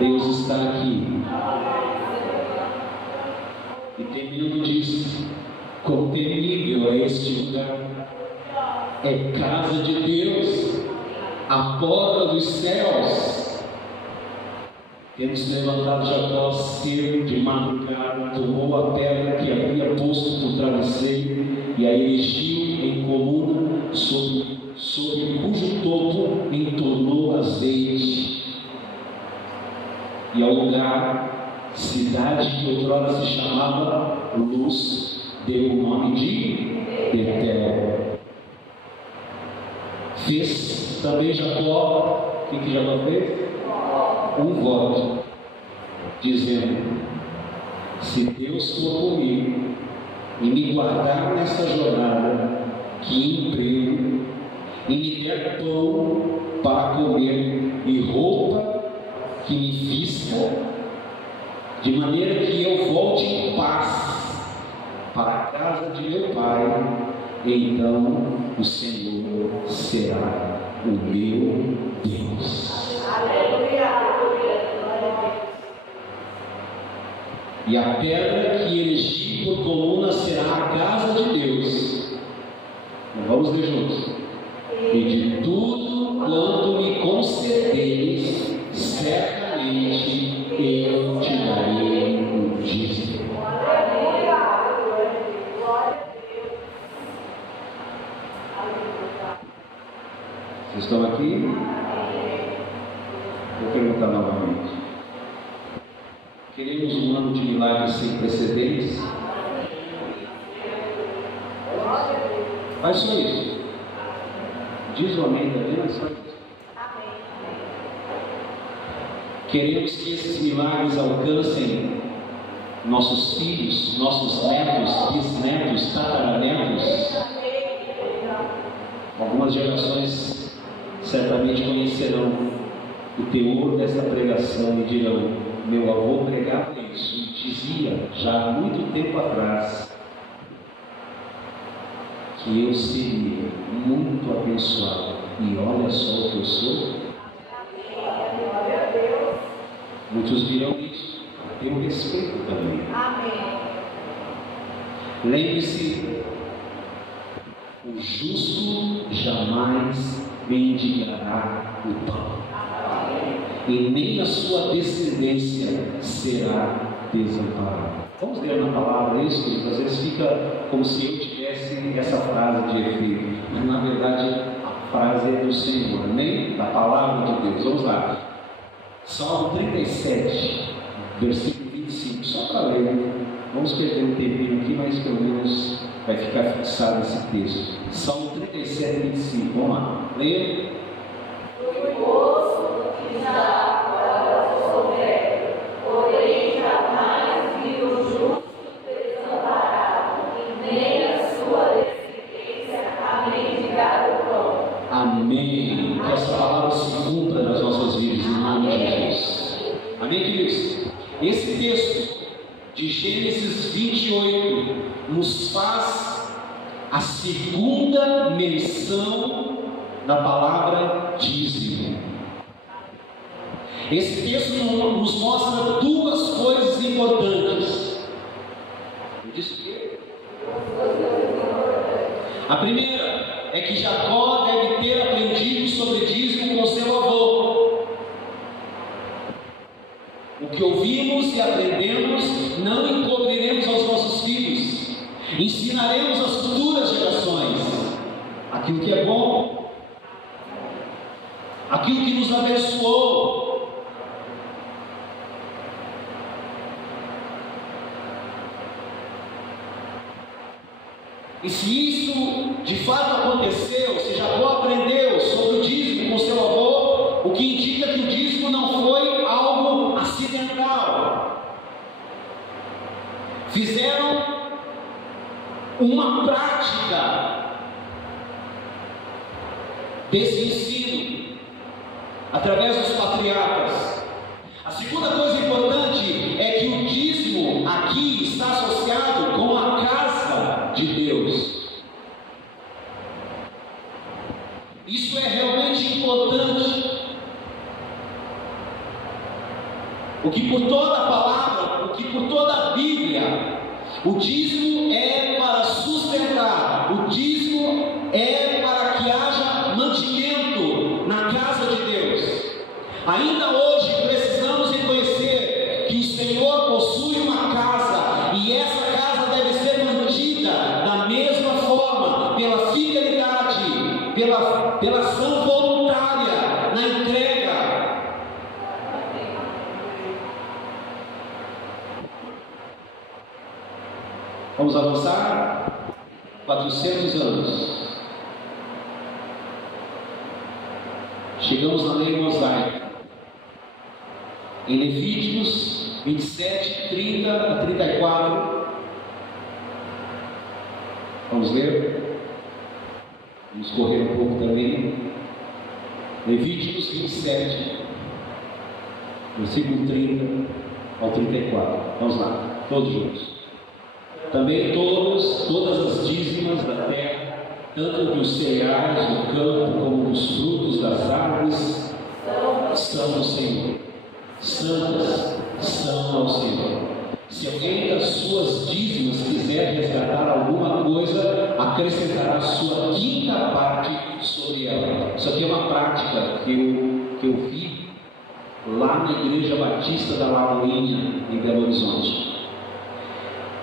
Deus está aqui. E terminando disso, quão terrível é este lugar. É casa de Deus, a porta dos céus. Tendo-se levantado Jacó cedo de madrugada, tomou a pedra que havia posto por travesseiro e a erigiu em coluna, sobre cujo topo entornou azeite. E ao lugar, cidade que outrora se chamava Luz, deu o nome de Betel. Fez também Jacó, o que Jacó fez? Um voto, dizendo: se Deus for comigo e me guardar nessa jornada, que emprego, e me der pão para comer e roupa que me vista, de maneira que eu volte em paz para a casa de meu pai, então o Senhor será o meu Deus. Aleluia. E a pedra que erigi por coluna será a casa de Deus. Vamos ler juntos. E de tudo quanto me concederes, certamente eu te darei o dízimo. Vocês estão aqui? Vou perguntar novamente. Queremos um ano de milagres sem precedentes? Faz só isso. Diz o amém da Helena, só isso. Queremos que esses milagres alcancem nossos filhos, nossos netos, bisnetos, tataranetos. Algumas gerações certamente conhecerão o teor dessa pregação e dirão: meu avô pregava isso e dizia já há muito tempo atrás que eu seria muito abençoado, e olha só o que eu sou. Muitos dirão isso, eu respeito também. Lembre-se, o justo jamais mendigará o pão, e nem a sua descendência será desamparada. Vamos ler na palavra isso, às vezes fica como se eu tivesse essa frase de efeito, mas na verdade a frase é do Senhor, amém? Da palavra de Deus. Vamos lá. Salmo 37, versículo 25, só para ler. Vamos perder um tempinho aqui, mas pelo menos vai ficar fixado esse texto. Salmo 37, 25, vamos lá. Leia. Porém jamais vi o justo desamparado, e nem a sua descendência a mendigar o pão. Amém. Que essa palavra se cumpra nas nossas vidas, em nome de Jesus. Amém, queridos? Esse texto de Gênesis 28 nos faz a segunda menção da palavra dízimo. Esse texto nos mostra duas coisas importantes. Eu disse o quê? A primeira é que Jacó deve ter aprendido sobre dízimo com seu avô. O que ouvimos e aprendemos não encobriremos aos nossos filhos. Ensinaremos às futuras gerações aquilo que é bom, aquilo que nos abençoou. E se isso de fato aconteceu, se Jacó aprendeu sobre o dízimo com seu avô, o que indica que o dízimo não foi algo acidental. Fizeram uma prática desse ensino. através dos patriarcas. A segunda coisa importante é que o dízimo aqui está associado com a casa de Deus. Isso é realmente importante. O que por toda a palavra, o que por toda a Bíblia, o dízimo é para sustentar, o dízimo é para que haja mantimento na casa de Deus. Ainda hoje precisamos reconhecer que o Senhor possui uma casa, e essa casa deve ser mantida da mesma forma, pela fidelidade, pela ação voluntária, na entrega. Vamos avançar 400 anos. Chegamos na lei mosaica. Em Levíticos 27, 30 a 34. Vamos ler? Vamos correr um pouco também. Levíticos 27, versículo 30 ao 34. Vamos lá, todos juntos. Também todas as dízimas da terra, tanto dos cereais do campo como dos frutos das árvores, são do Senhor. Santas são ao Senhor. Se alguém das suas dízimas quiser resgatar alguma coisa, acrescentará a sua quinta parte sobre ela. Isso aqui é uma prática que eu vi lá na Igreja Batista da Lagoinha, em Belo Horizonte.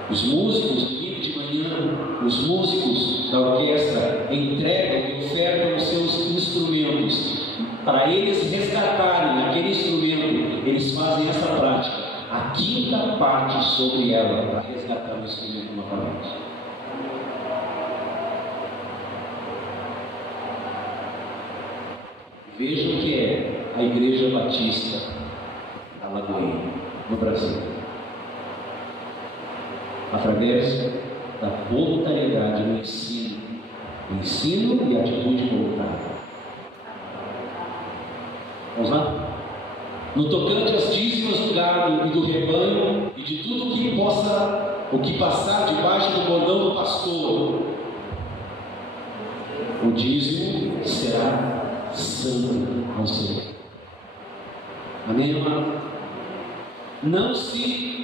Os músicos, domingo de manhã, os músicos da orquestra entregam e ofertam os seus instrumentos. Para eles resgatarem aquele instrumento, eles fazem essa prática, a quinta parte sobre ela, para resgatar o instrumento novamente. Vejam o que é a Igreja Batista da Lagoinha, no Brasil. Através da voluntariedade no ensino e atitude voluntária. Vamos lá? No tocante às dízimas do gado e do rebanho e de tudo o que passar debaixo do bordão do pastor, o dízimo será santo ao Senhor. Amém, irmão? Não se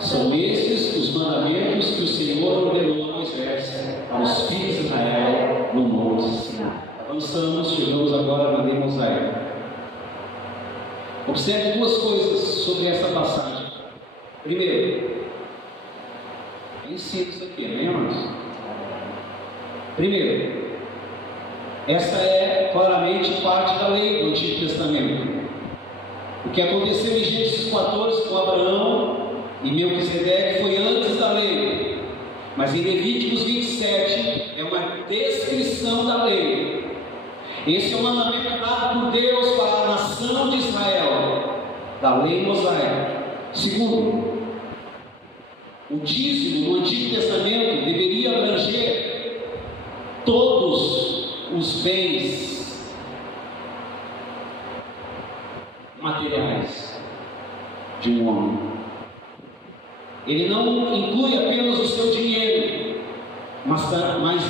são esses os mandamentos que o Senhor ordenou a Moisés, aos filhos de Israel, no Monte Sinai. Avançamos, chegamos agora na lei mosaica. Observe duas coisas sobre essa passagem. Primeiro, ensino isso aqui, amém, irmãos? Primeiro, essa é claramente parte da lei do Antigo Testamento. O que aconteceu em Gênesis 14 com Abraão e Melquisedeque foi antes da lei, mas em Levíticos 27 é uma descrição da lei. Esse é o mandamento dado por Deus para a nação de Israel, da lei mosaica. Segundo, o dízimo no Antigo Testamento deveria abranger todos os bens materiais de um homem. Ele não inclui apenas o seu dinheiro, mas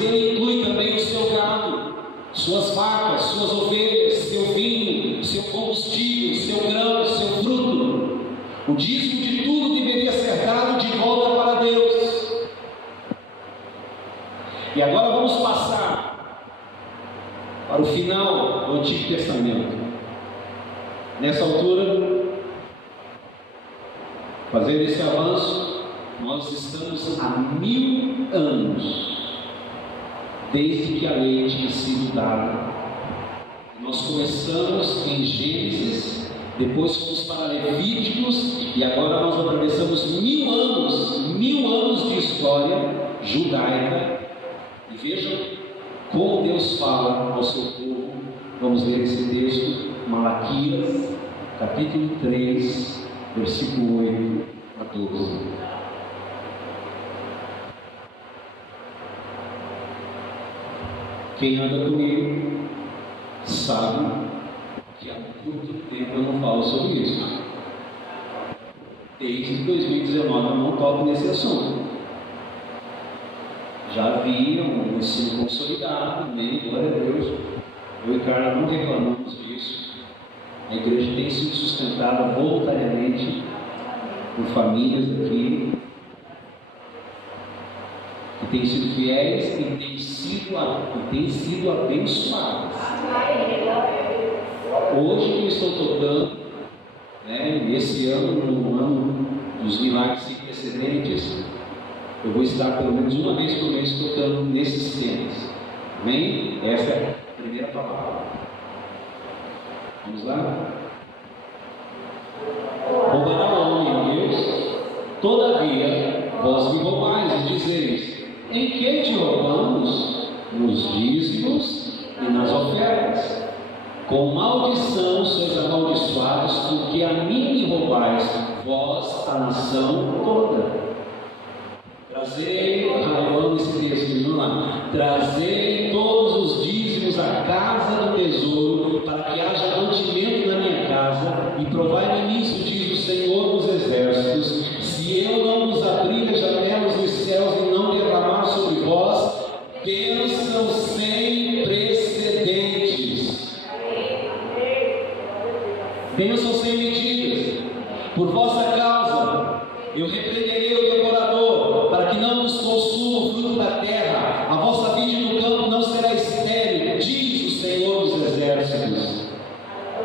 ele inclui também o seu gado, suas vacas, suas ovelhas, seu vinho, seu combustível, seu grão, seu fruto. O dízimo de tudo deveria ser dado de volta para Deus. E agora vamos passar para o final do Antigo Testamento. Nessa altura, fazendo esse avanço, nós estamos há 1000 anos desde que a lei tinha sido dada. Nós começamos em Gênesis, depois fomos para Levíticos e agora nós atravessamos 1000 anos de história judaica. E vejam como Deus fala ao seu povo. Vamos ler esse texto, Malaquias capítulo 3, versículo 8 a 12. Quem anda comigo sabe que há muito tempo eu não falo sobre isso. Desde 2019 eu não toco nesse assunto. Já havia um ensino consolidado, glória a Deus. Eu e Carla não reclamamos disso. A igreja tem sido sustentada voluntariamente por famílias aqui, que têm sido fiéis e têm sido abençoadas. Hoje que eu estou tocando, nesse ano, no ano dos milagres sem precedentes, eu vou estar pelo menos uma vez por mês tocando nesses temas. Amém? Essa é a primeira palavra. Vamos lá? Roubará o homem Deus, todavia vós me roubais e dizeis: em que te roubamos? Nos dízimos e nas ofertas. Com maldição sois amaldiçoados, porque a mim me roubais, vós, a nação toda. Trazei, eu amo esse texto, vamos lá. Trazei todos os dízimos à casa do tesouro, para que haja mantimento na minha casa, e provai-me nisso, diz o Senhor dos Exércitos, se eu não vos abrir as janelas dos céus e não derramar sobre vós bênção sem precedentes. Bênção sem medidas. Por vossa causa eu repreenderei o devorador, para que não vos consuma o fruto da terra, a vossa vide no campo não será estéril, diz o Senhor dos Exércitos.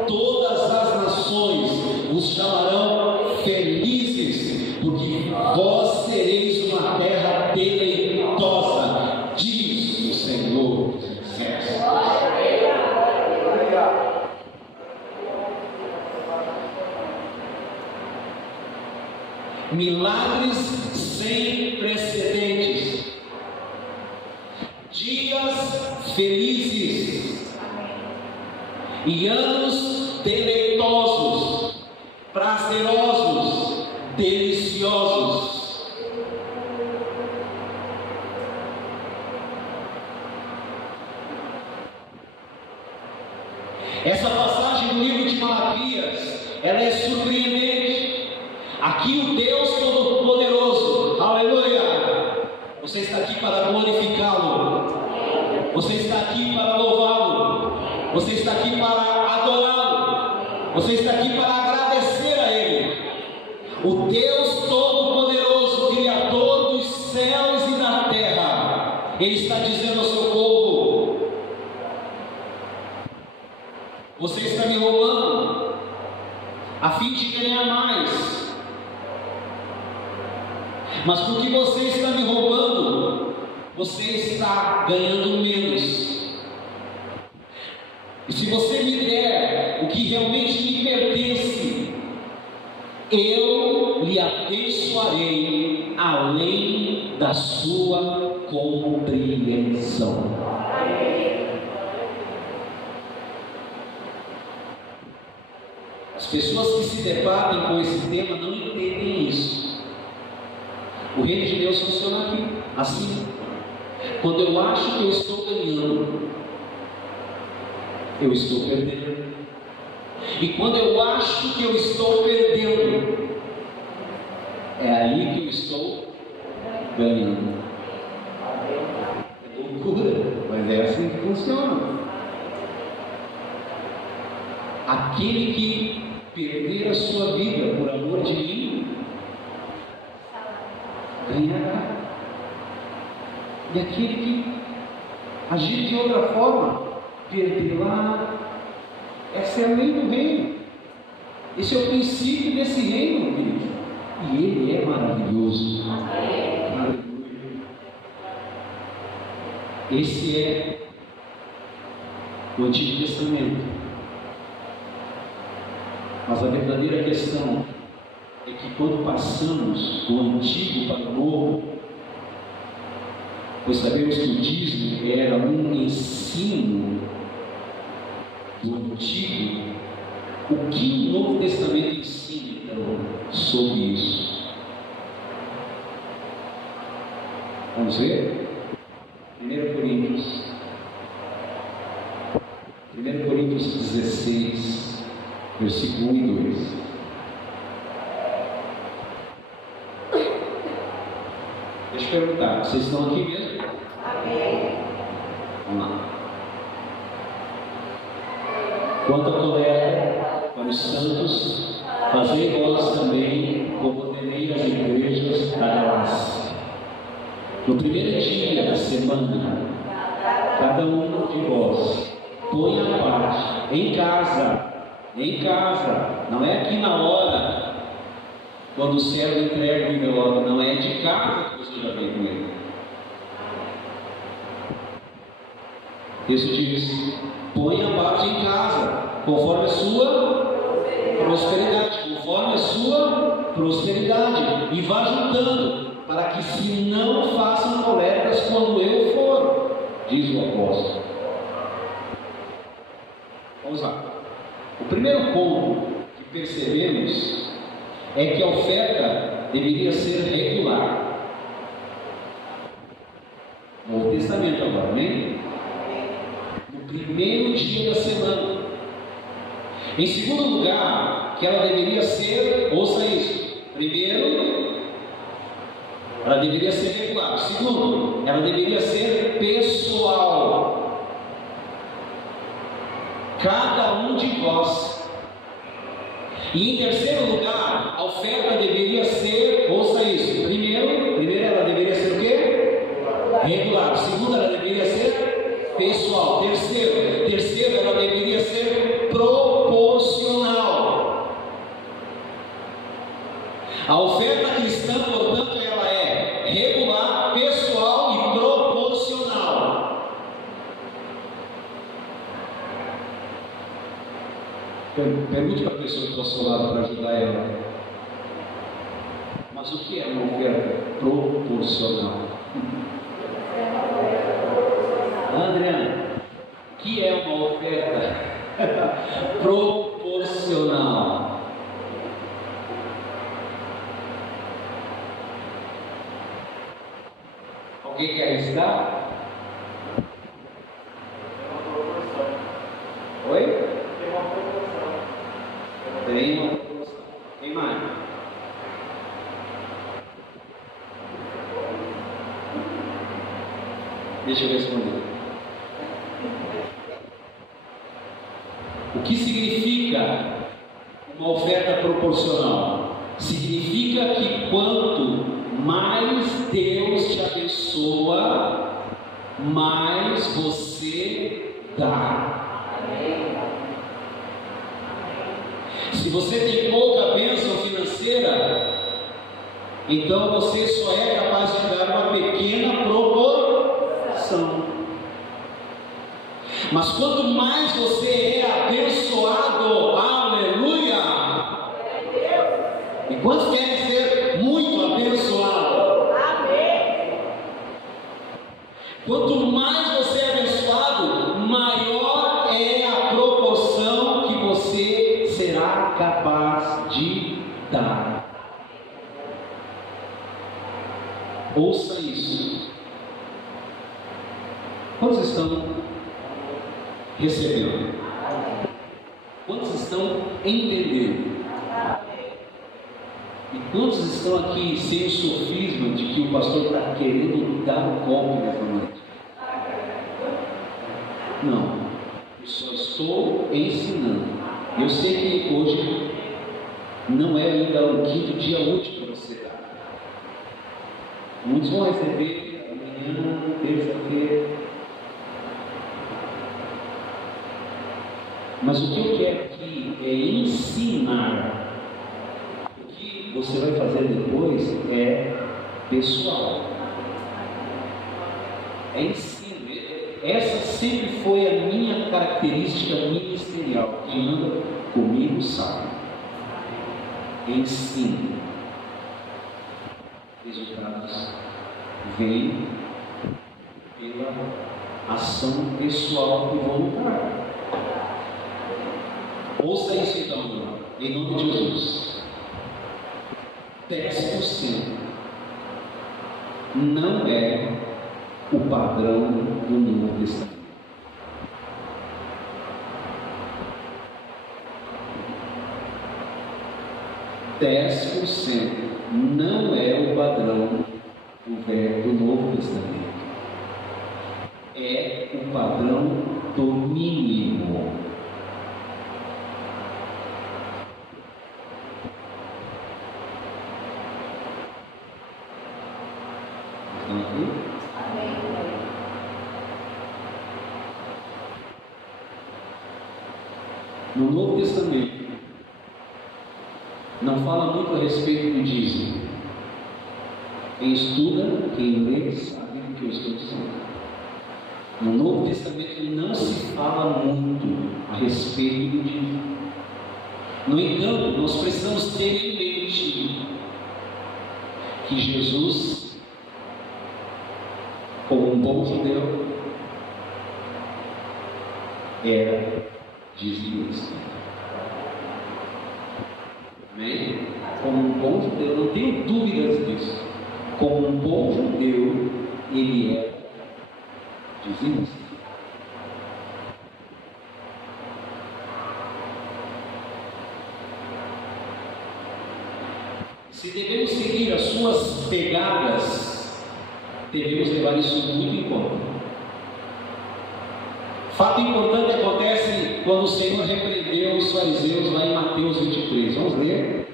Todas as nações vos chamarão felizes, porque vós sereis uma terra deleitosa, diz o Senhor dos Exércitos. Milagres sem precedentes, dias felizes e anos deleitosos, prazerosos, deliciosos. Essa passagem do livro de Malaquias, ela é surpreendente. Aqui o Deus Todo-Poderoso, aleluia, você está aqui para glorificá-lo, você está aqui para louvá-lo, você está aqui para adorá-lo, você está aqui para agradecer a Ele. O Deus Todo-Poderoso, Criador dos céus e da terra, Ele está dizendo ao seu povo: você está me roubando a fim de ganhar mais. Mas porque você está me roubando, você está ganhando menos. E se você me der o que realmente me pertence, eu lhe abençoarei além da sua compreensão. As pessoas que se debatem com esse tema não entendem isso. O reino de Deus funciona aqui, assim. Quando eu acho que eu estou ganhando, eu estou perdendo. E quando eu acho que eu estou perdendo, é aí que eu estou ganhando. É loucura, mas é assim que funciona. Aquele que perder a sua vida por amor de mim, ganhará. E aquele que agir de outra forma, perderá. Essa é a lei do reino. Esse é o princípio desse reino, querido. E ele é maravilhoso. Aleluia. Esse é o Antigo Testamento. Mas a verdadeira questão é que quando passamos do Antigo para o Novo, pois sabemos que o dízimo era um ensino do Antigo O que o Novo Testamento ensina, então, sobre isso? Vamos ver? 1 Coríntios 16, versículo 1 e 2. Deixa eu perguntar, vocês estão aqui mesmo? Amém. Vamos lá. Quanto à coleta para os santos, fazei vós também como ordenei as igrejas da Galácia. No primeiro dia da semana, cada um de vós põe a parte em casa, não é aqui na hora, quando o servo entrega o envelope, não é de casa que você já vem com ele. O texto diz: põe a parte em casa, conforme a sua prosperidade, e vá juntando, para que se não façam coletas quando eu for, diz o apóstolo. Vamos lá. O primeiro ponto que percebemos é que a oferta deveria ser regular. Novo Testamento agora, amém? No primeiro dia da semana. Em segundo lugar, que ela deveria ser, ouça isso, primeiro, ela deveria ser regular. Segundo, ela deveria ser pessoal. Cada um de vós. E em terceiro lugar, a oferta deveria ser, ouça isso, primeiro ela deveria ser o quê? Regular. Segundo, ela deveria ser pessoal. Terceiro, ela deveria ser proporcional. A oferta cristã, portanto, ela é regular, pessoal e proporcional. Pergunte para a pessoa que está ao seu lado para ajudar ela. Mas o que é uma oferta proporcional? Adriana, o que é uma oferta proporcional? Alguém quer arriscar? Oi? Tem uma proporção. Quem mais? Deixa eu responder. O que significa uma oferta proporcional? Significa que quanto mais Deus te abençoa, mais você dá. Se você tem pouca bênção financeira, então você só é capaz de dar uma pequena proporção. Mas quanto mais você é abençoado, aleluia! E quantos querem ser muito abençoado? Amém! Quanto mais você é abençoado, maior é a proporção que você será capaz de dar. Ouça isso. Quantos estão recebendo? Quantos estão entendendo? E quantos estão aqui sem o sofisma de que o pastor está querendo dar um golpe nessa noite? Não, eu só estou ensinando. Eu sei que hoje não é ainda o quinto dia útil para você dar. Muitos vão receber amanhã, terça-feira. Mas o que eu quero aqui é ensinar. O que você vai fazer depois é pessoal. É ensino. Essa sempre foi a minha característica ministerial. Quem anda comigo sabe. Ensino. Resultados vêm pela ação pessoal e voluntária. Ouça isso então, em nome de Jesus. 10% não é o padrão do Novo Testamento. 10% não é o padrão do Novo Testamento. É o padrão do mínimo. Estão aqui? Amém. No Novo Testamento, não fala muito a respeito do dízimo. Quem estuda, quem lê, sabe do que eu estou dizendo. No Novo Testamento não se fala muito a respeito do dízimo. No entanto, nós precisamos ter em mente que Jesus, como um bom judeu, era dizimista. Amém? Como um bom judeu, não tenho dúvidas disso. Como um bom judeu, ele é dizimista. Se devemos seguir as suas pegadas, devemos levar isso muito em conta. Fato importante acontece quando o Senhor repreendeu os fariseus lá em Mateus 23. Vamos ler?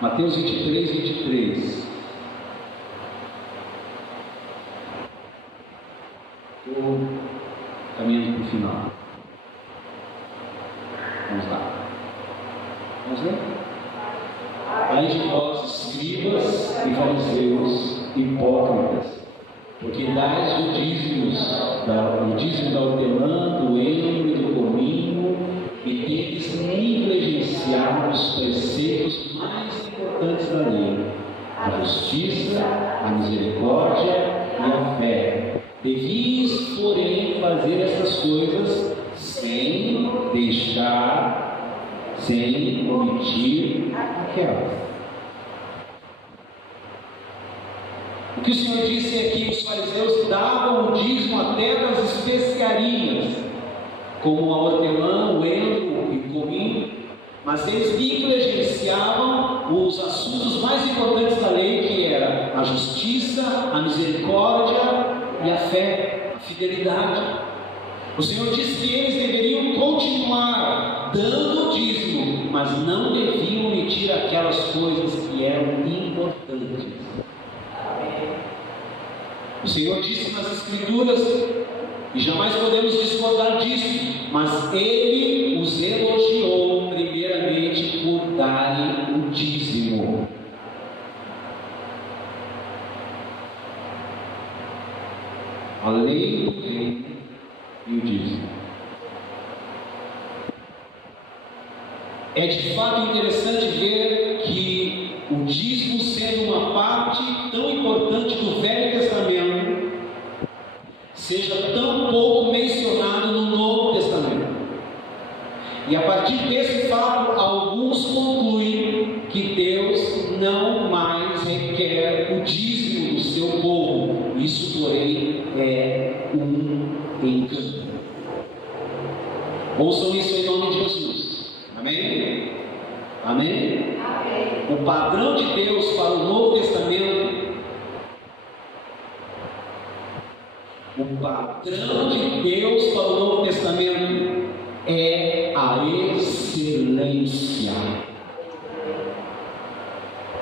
Mateus 23, 23. Estou caminhando para o final. Vamos lá. Vamos ler? Ai de vós, escribas e fariseus, hipócritas, porque dais o dízimo da hortelã, do enho e do cominho, e tendes negligenciado os preceitos mais importantes da lei, a justiça, a misericórdia e a fé. Devias, porém, fazer essas coisas sem omitir aquelas. O que o Senhor disse é que os fariseus davam o dízimo até das especiarias, como a hortelã, o enho e o cominho, mas eles negligenciavam os assuntos mais importantes da lei, que era a justiça, a misericórdia e a fé, a fidelidade. O Senhor disse que eles deveriam continuar dando o dízimo, mas não deviam omitir aquelas coisas que eram importantes. O Senhor disse nas Escrituras, e jamais podemos discordar disso, mas Ele os elogiou primeiramente por darem o dízimo. A lei do reino e o dízimo. É de fato interessante ver que o dízimo, sendo uma parte tão importante do Velho Testamento, seja tão pouco mencionado no Novo Testamento. E a partir desse fato, alguns concluem que Deus não mais requer o dízimo do seu povo. Isso, porém, é um engano. Ouçam isso em nome de Jesus. Amém? Amém? Amém. O padrão de Deus para o Novo Testamento, é a excelência.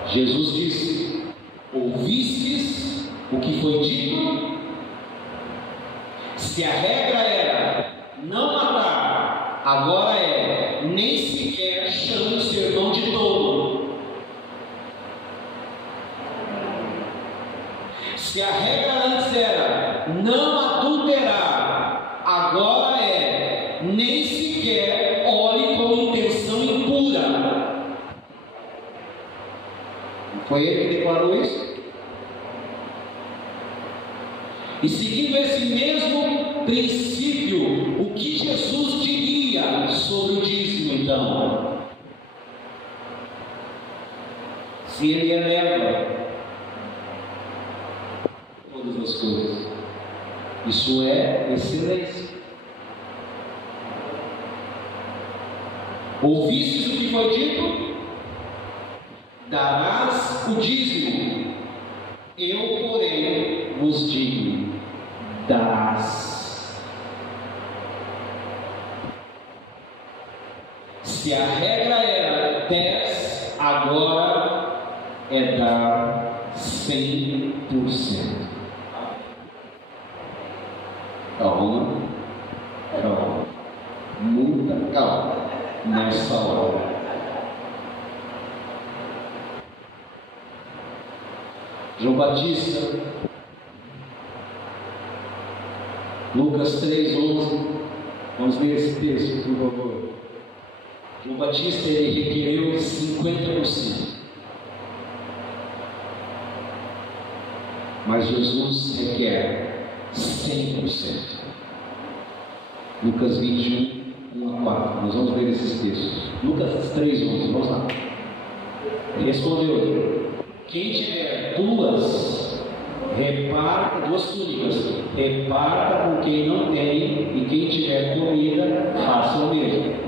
Jesus disse: ouvistes o que foi dito? Se a regra era não matar, agora é nem sequer chame o seu irmão de tolo. Se a regra antes era não adulterar, agora é nem sequer olhe com intenção impura. Não foi ele que declarou isso? E seguindo esse mesmo princípio, o que Jesus diria confia sobre o dízimo, então, se ele eleva todas as coisas, isso é excelência. Ouvistes o que foi dito? Darás o dízimo. Eu, porém, vos digo: darás. Se a regra era 10, agora é dar 100%. Calma, calma, muita calma nessa hora. João Batista, Lucas 3:11, vamos ler esse texto, por favor. João Batista, ele requereu 50%, mas Jesus requer 100%. Lucas 21:1-4, nós vamos ler esses textos. Lucas 3:11, vamos lá. Ele respondeu: quem tiver duas túnicas, reparta com quem não tem, e quem tiver comida, faça o mesmo.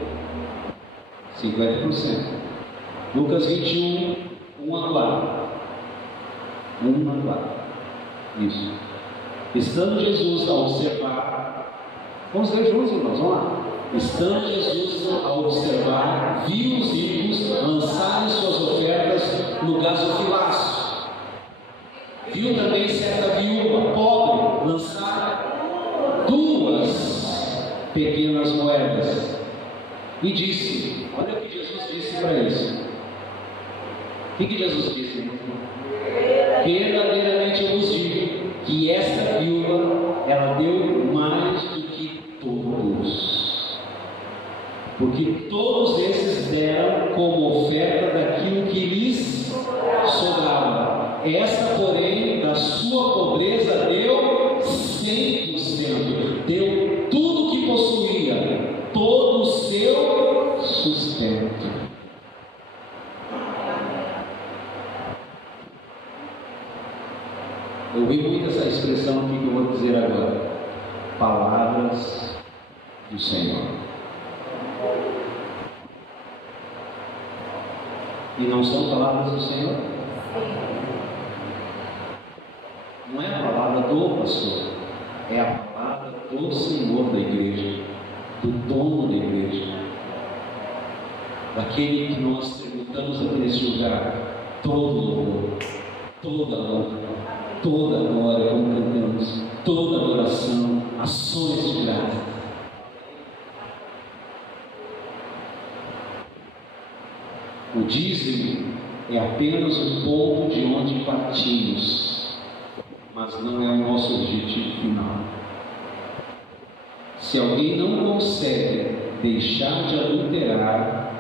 50%. Lucas 21:1-4. 1-4. Isso. Estando Jesus a observar, vamos ler juntos, irmãos, vamos lá. Estando Jesus a observar, viu os ricos lançarem suas ofertas no gasofilaço. Viu também certa viúva pobre lançar 2 pequenas moedas. E disse, olha o que Jesus disse para eles. O que Jesus disse? Verdadeiramente eu vos digo que esta viúva, ela deu mais do que todos, porque todos esses deram como oferta daquilo que lhes sobrava. Esta, porém, da sua pobreza deu 100%, deu tudo o que possuía, todo o seu sustento. Eu vi muito essa expressão aqui que eu vou dizer agora: palavras do Senhor. E não são palavras do Senhor? Não é a palavra do pastor, é a palavra do Senhor da igreja, do dono da igreja, daquele que nós tributamos aqui neste lugar todo louvor, toda honra, toda glória, como cantamos, toda adoração, ações de graça. O dízimo é apenas o ponto de onde partimos, mas não é o nosso objetivo final. Se alguém não consegue deixar de adulterar,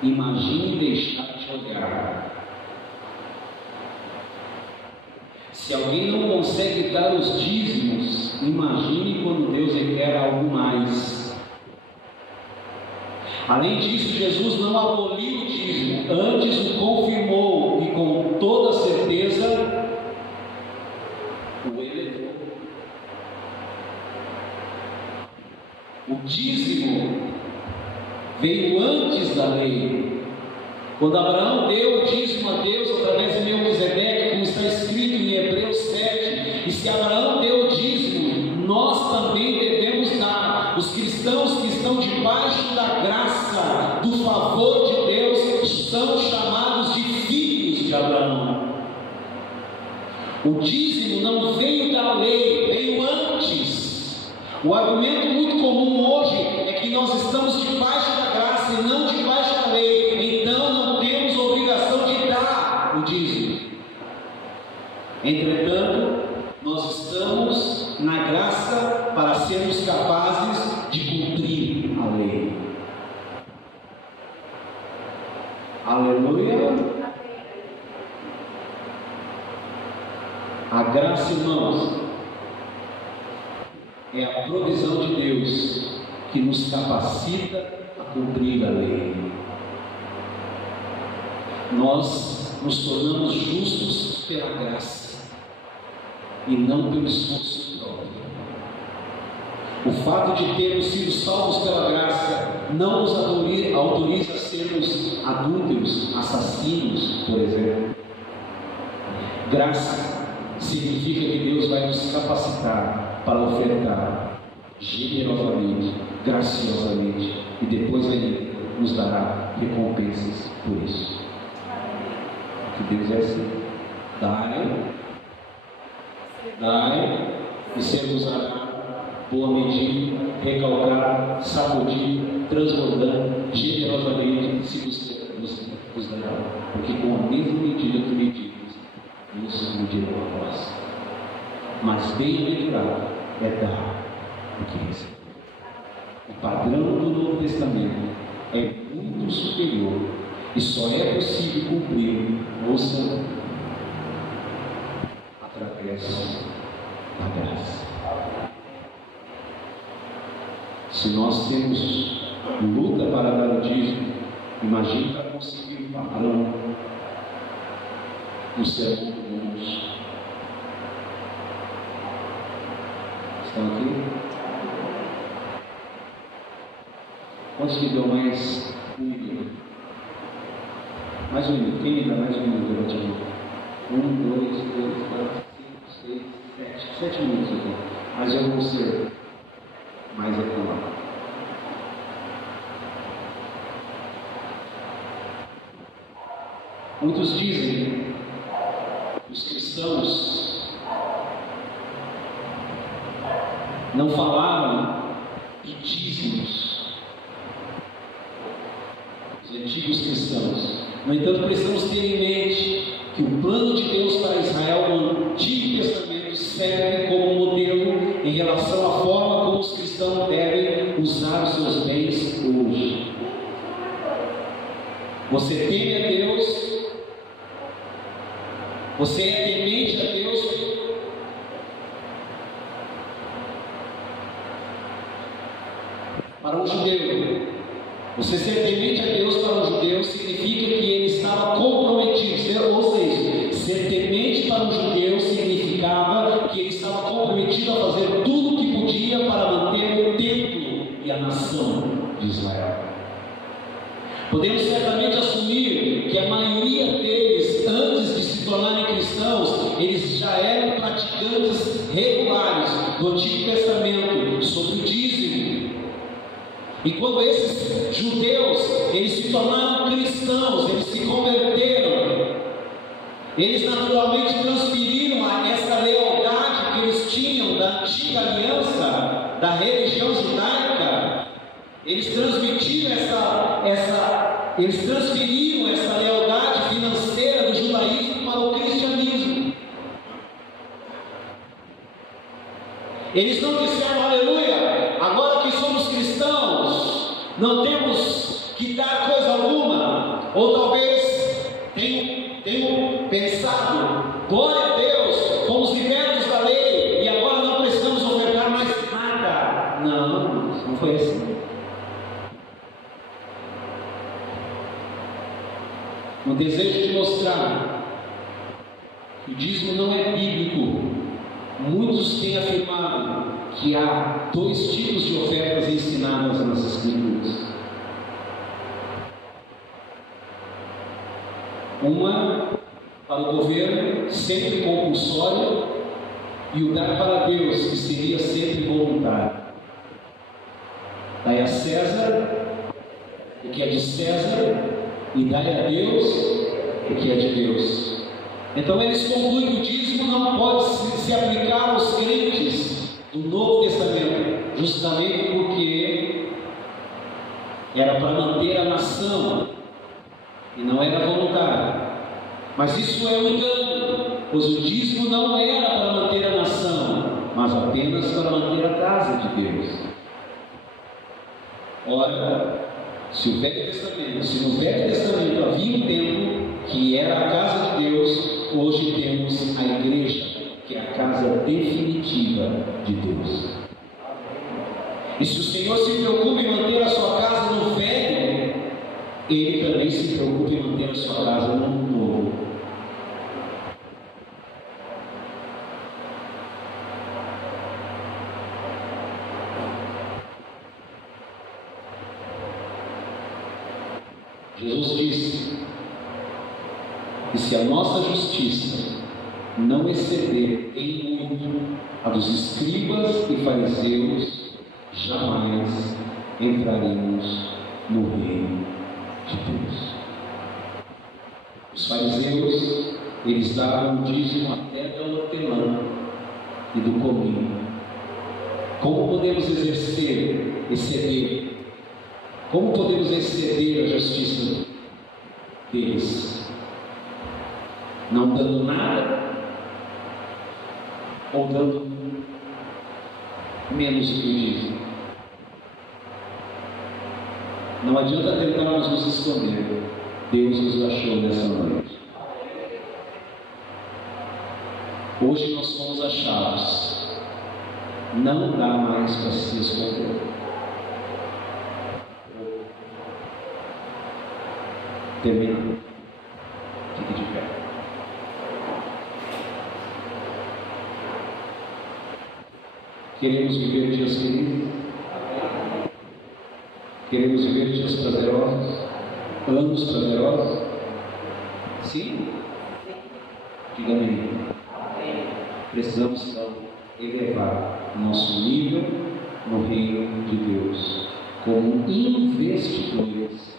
imagine deixar de jogar. Se alguém não consegue dar os dízimos, imagine quando Deus requer algo mais. Além disso, Jesus não aboliu o dízimo, antes o confirmou e com toda certeza o elevou. O dízimo veio antes da lei. Quando Abraão deu o dízimo a Deus através de Melquisedeque, como está escrito em Hebreus 7, e se Abraão deu o dízimo, nós também devemos dar. Os cristãos que estão debaixo da graça, do favor de Deus, são chamados de filhos de Abraão. O dízimo não veio da lei, veio antes. O argumento muito comum hoje é que nós estamos debaixo da graça e não debaixo da lei, então não temos obrigação de dar o dízimo. Entretanto, nós estamos na graça para sermos capazes de cumprir a lei. Aleluia! A graça, irmãos, é a provisão de Deus que nos capacita a cumprir a lei. Nós nos tornamos justos pela graça e não pelo esforço próprio. O fato de termos sido salvos pela graça não nos autoriza a sermos adúlteros, assassinos, por exemplo. Graça significa que Deus vai nos capacitar para ofertar generosamente, graciosamente, e depois Ele nos dará recompensas por isso. Que Deus é assim: dai, e sermos boa medida, recalcar, sacudir, transbordando, generosamente se nos dará, porque com a mesma medida que medimos, nos medirá a nós. Mas bem-aventurado é dar o que receber. O padrão do Novo Testamento é muito superior e só é possível cumprir, ouça, através da graça. Se nós temos luta para dar o dízimo, imagine para conseguir o padrão no sermão do monte. Estão aqui? Quantos que deu mais um minuto? Mais um minuto. Quem me dá mais um minuto? Eu vou te dar. 1, 2, 3, 4, 5, 6, 7 minutos aqui. Mas eu vou ser mais econômico. Muitos dizem, os cristãos não falaram de dízimos, os antigos cristãos. No entanto, precisamos ter em mente que o plano de Deus para Israel no Antigo Testamento serve como modelo em relação à forma como os cristãos devem usar os seus bens hoje. Você teme a Deus? Você é temente a Deus? Para um judeu, você ser temente a Deus para um judeu significa que ele estava comprometido, ou seja, ser temente para um judeu significava que ele estava comprometido a fazer tudo o que podia para manter o templo e a nação de Israel. Podemos certamente assumir que a maioria deles, antes de se tornarem cristãos, eles já eram praticantes regulares do Antigo Testamento sobre o dízimo. E quando esses judeus, eles se tornaram cristãos, eles se converteram, eles naturalmente transferiram essa lealdade que eles tinham da antiga aliança, da religião judaica, eles transmitiram eles transferiram essa lealdade financeira do judaísmo para o cristianismo. Eles não disseram, aleluia, agora que somos cristãos, não temos que dar coisa alguma. Ou talvez tenham pensado, glória a Deus, fomos libertos da lei e agora não precisamos ofertar mais nada. Não foi assim. No desejo de mostrar que o dízimo não é bíblico, muitos têm afirmado que há 2 tipos de ofertas ensinadas nas Escrituras. Uma para o governo, sempre compulsória, e o dar para Deus, que seria sempre voluntário. Dai a César o que é de César, e dai a Deus o que é de Deus. Então eles concluem que o dízimo não pode se aplicar aos crentes do Novo Testamento, justamente porque era para manter a nação e não era voluntário. Mas isso é um engano, pois o dízimo não era para manter a nação, mas apenas para manter a casa de Deus. Ora, se no Velho Testamento havia um templo que era a casa de Deus, hoje temos a igreja, que é a casa definitiva de Deus. E se o Senhor se preocupa em manter a sua casa no velho, Ele também se preocupa em manter a sua casa no novo. Jesus disse que se a nossa justiça não exceder em muito a dos escribas e fariseus, jamais entraremos no reino de Deus. Os fariseus, eles davam o dízimo até da hortelã e do cominho. Como podemos exceder? Como podemos exceder a justiça deles? Não dando nada ou dando menos do que o dízimo? Não adianta tentarmos nos esconder. Deus nos achou nessa noite. Hoje nós fomos achados. Não dá mais para se esconder. Terminando. Fique de pé. Queremos viver dias felizes? Queremos viver dias prazerosos? Anos prazerosos? Sim? Diga amém. Precisamos então elevar nosso nível no reino de Deus como investidores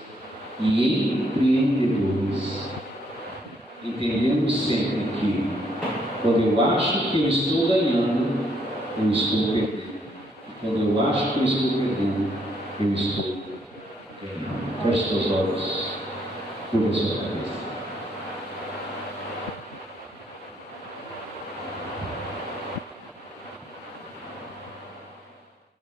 e empreendedores, entendendo sempre que quando eu acho que eu estou ganhando, eu estou perdendo, e quando eu acho que eu estou perdendo, eu estou ganhando. Feche seus olhos, curva sua cabeça.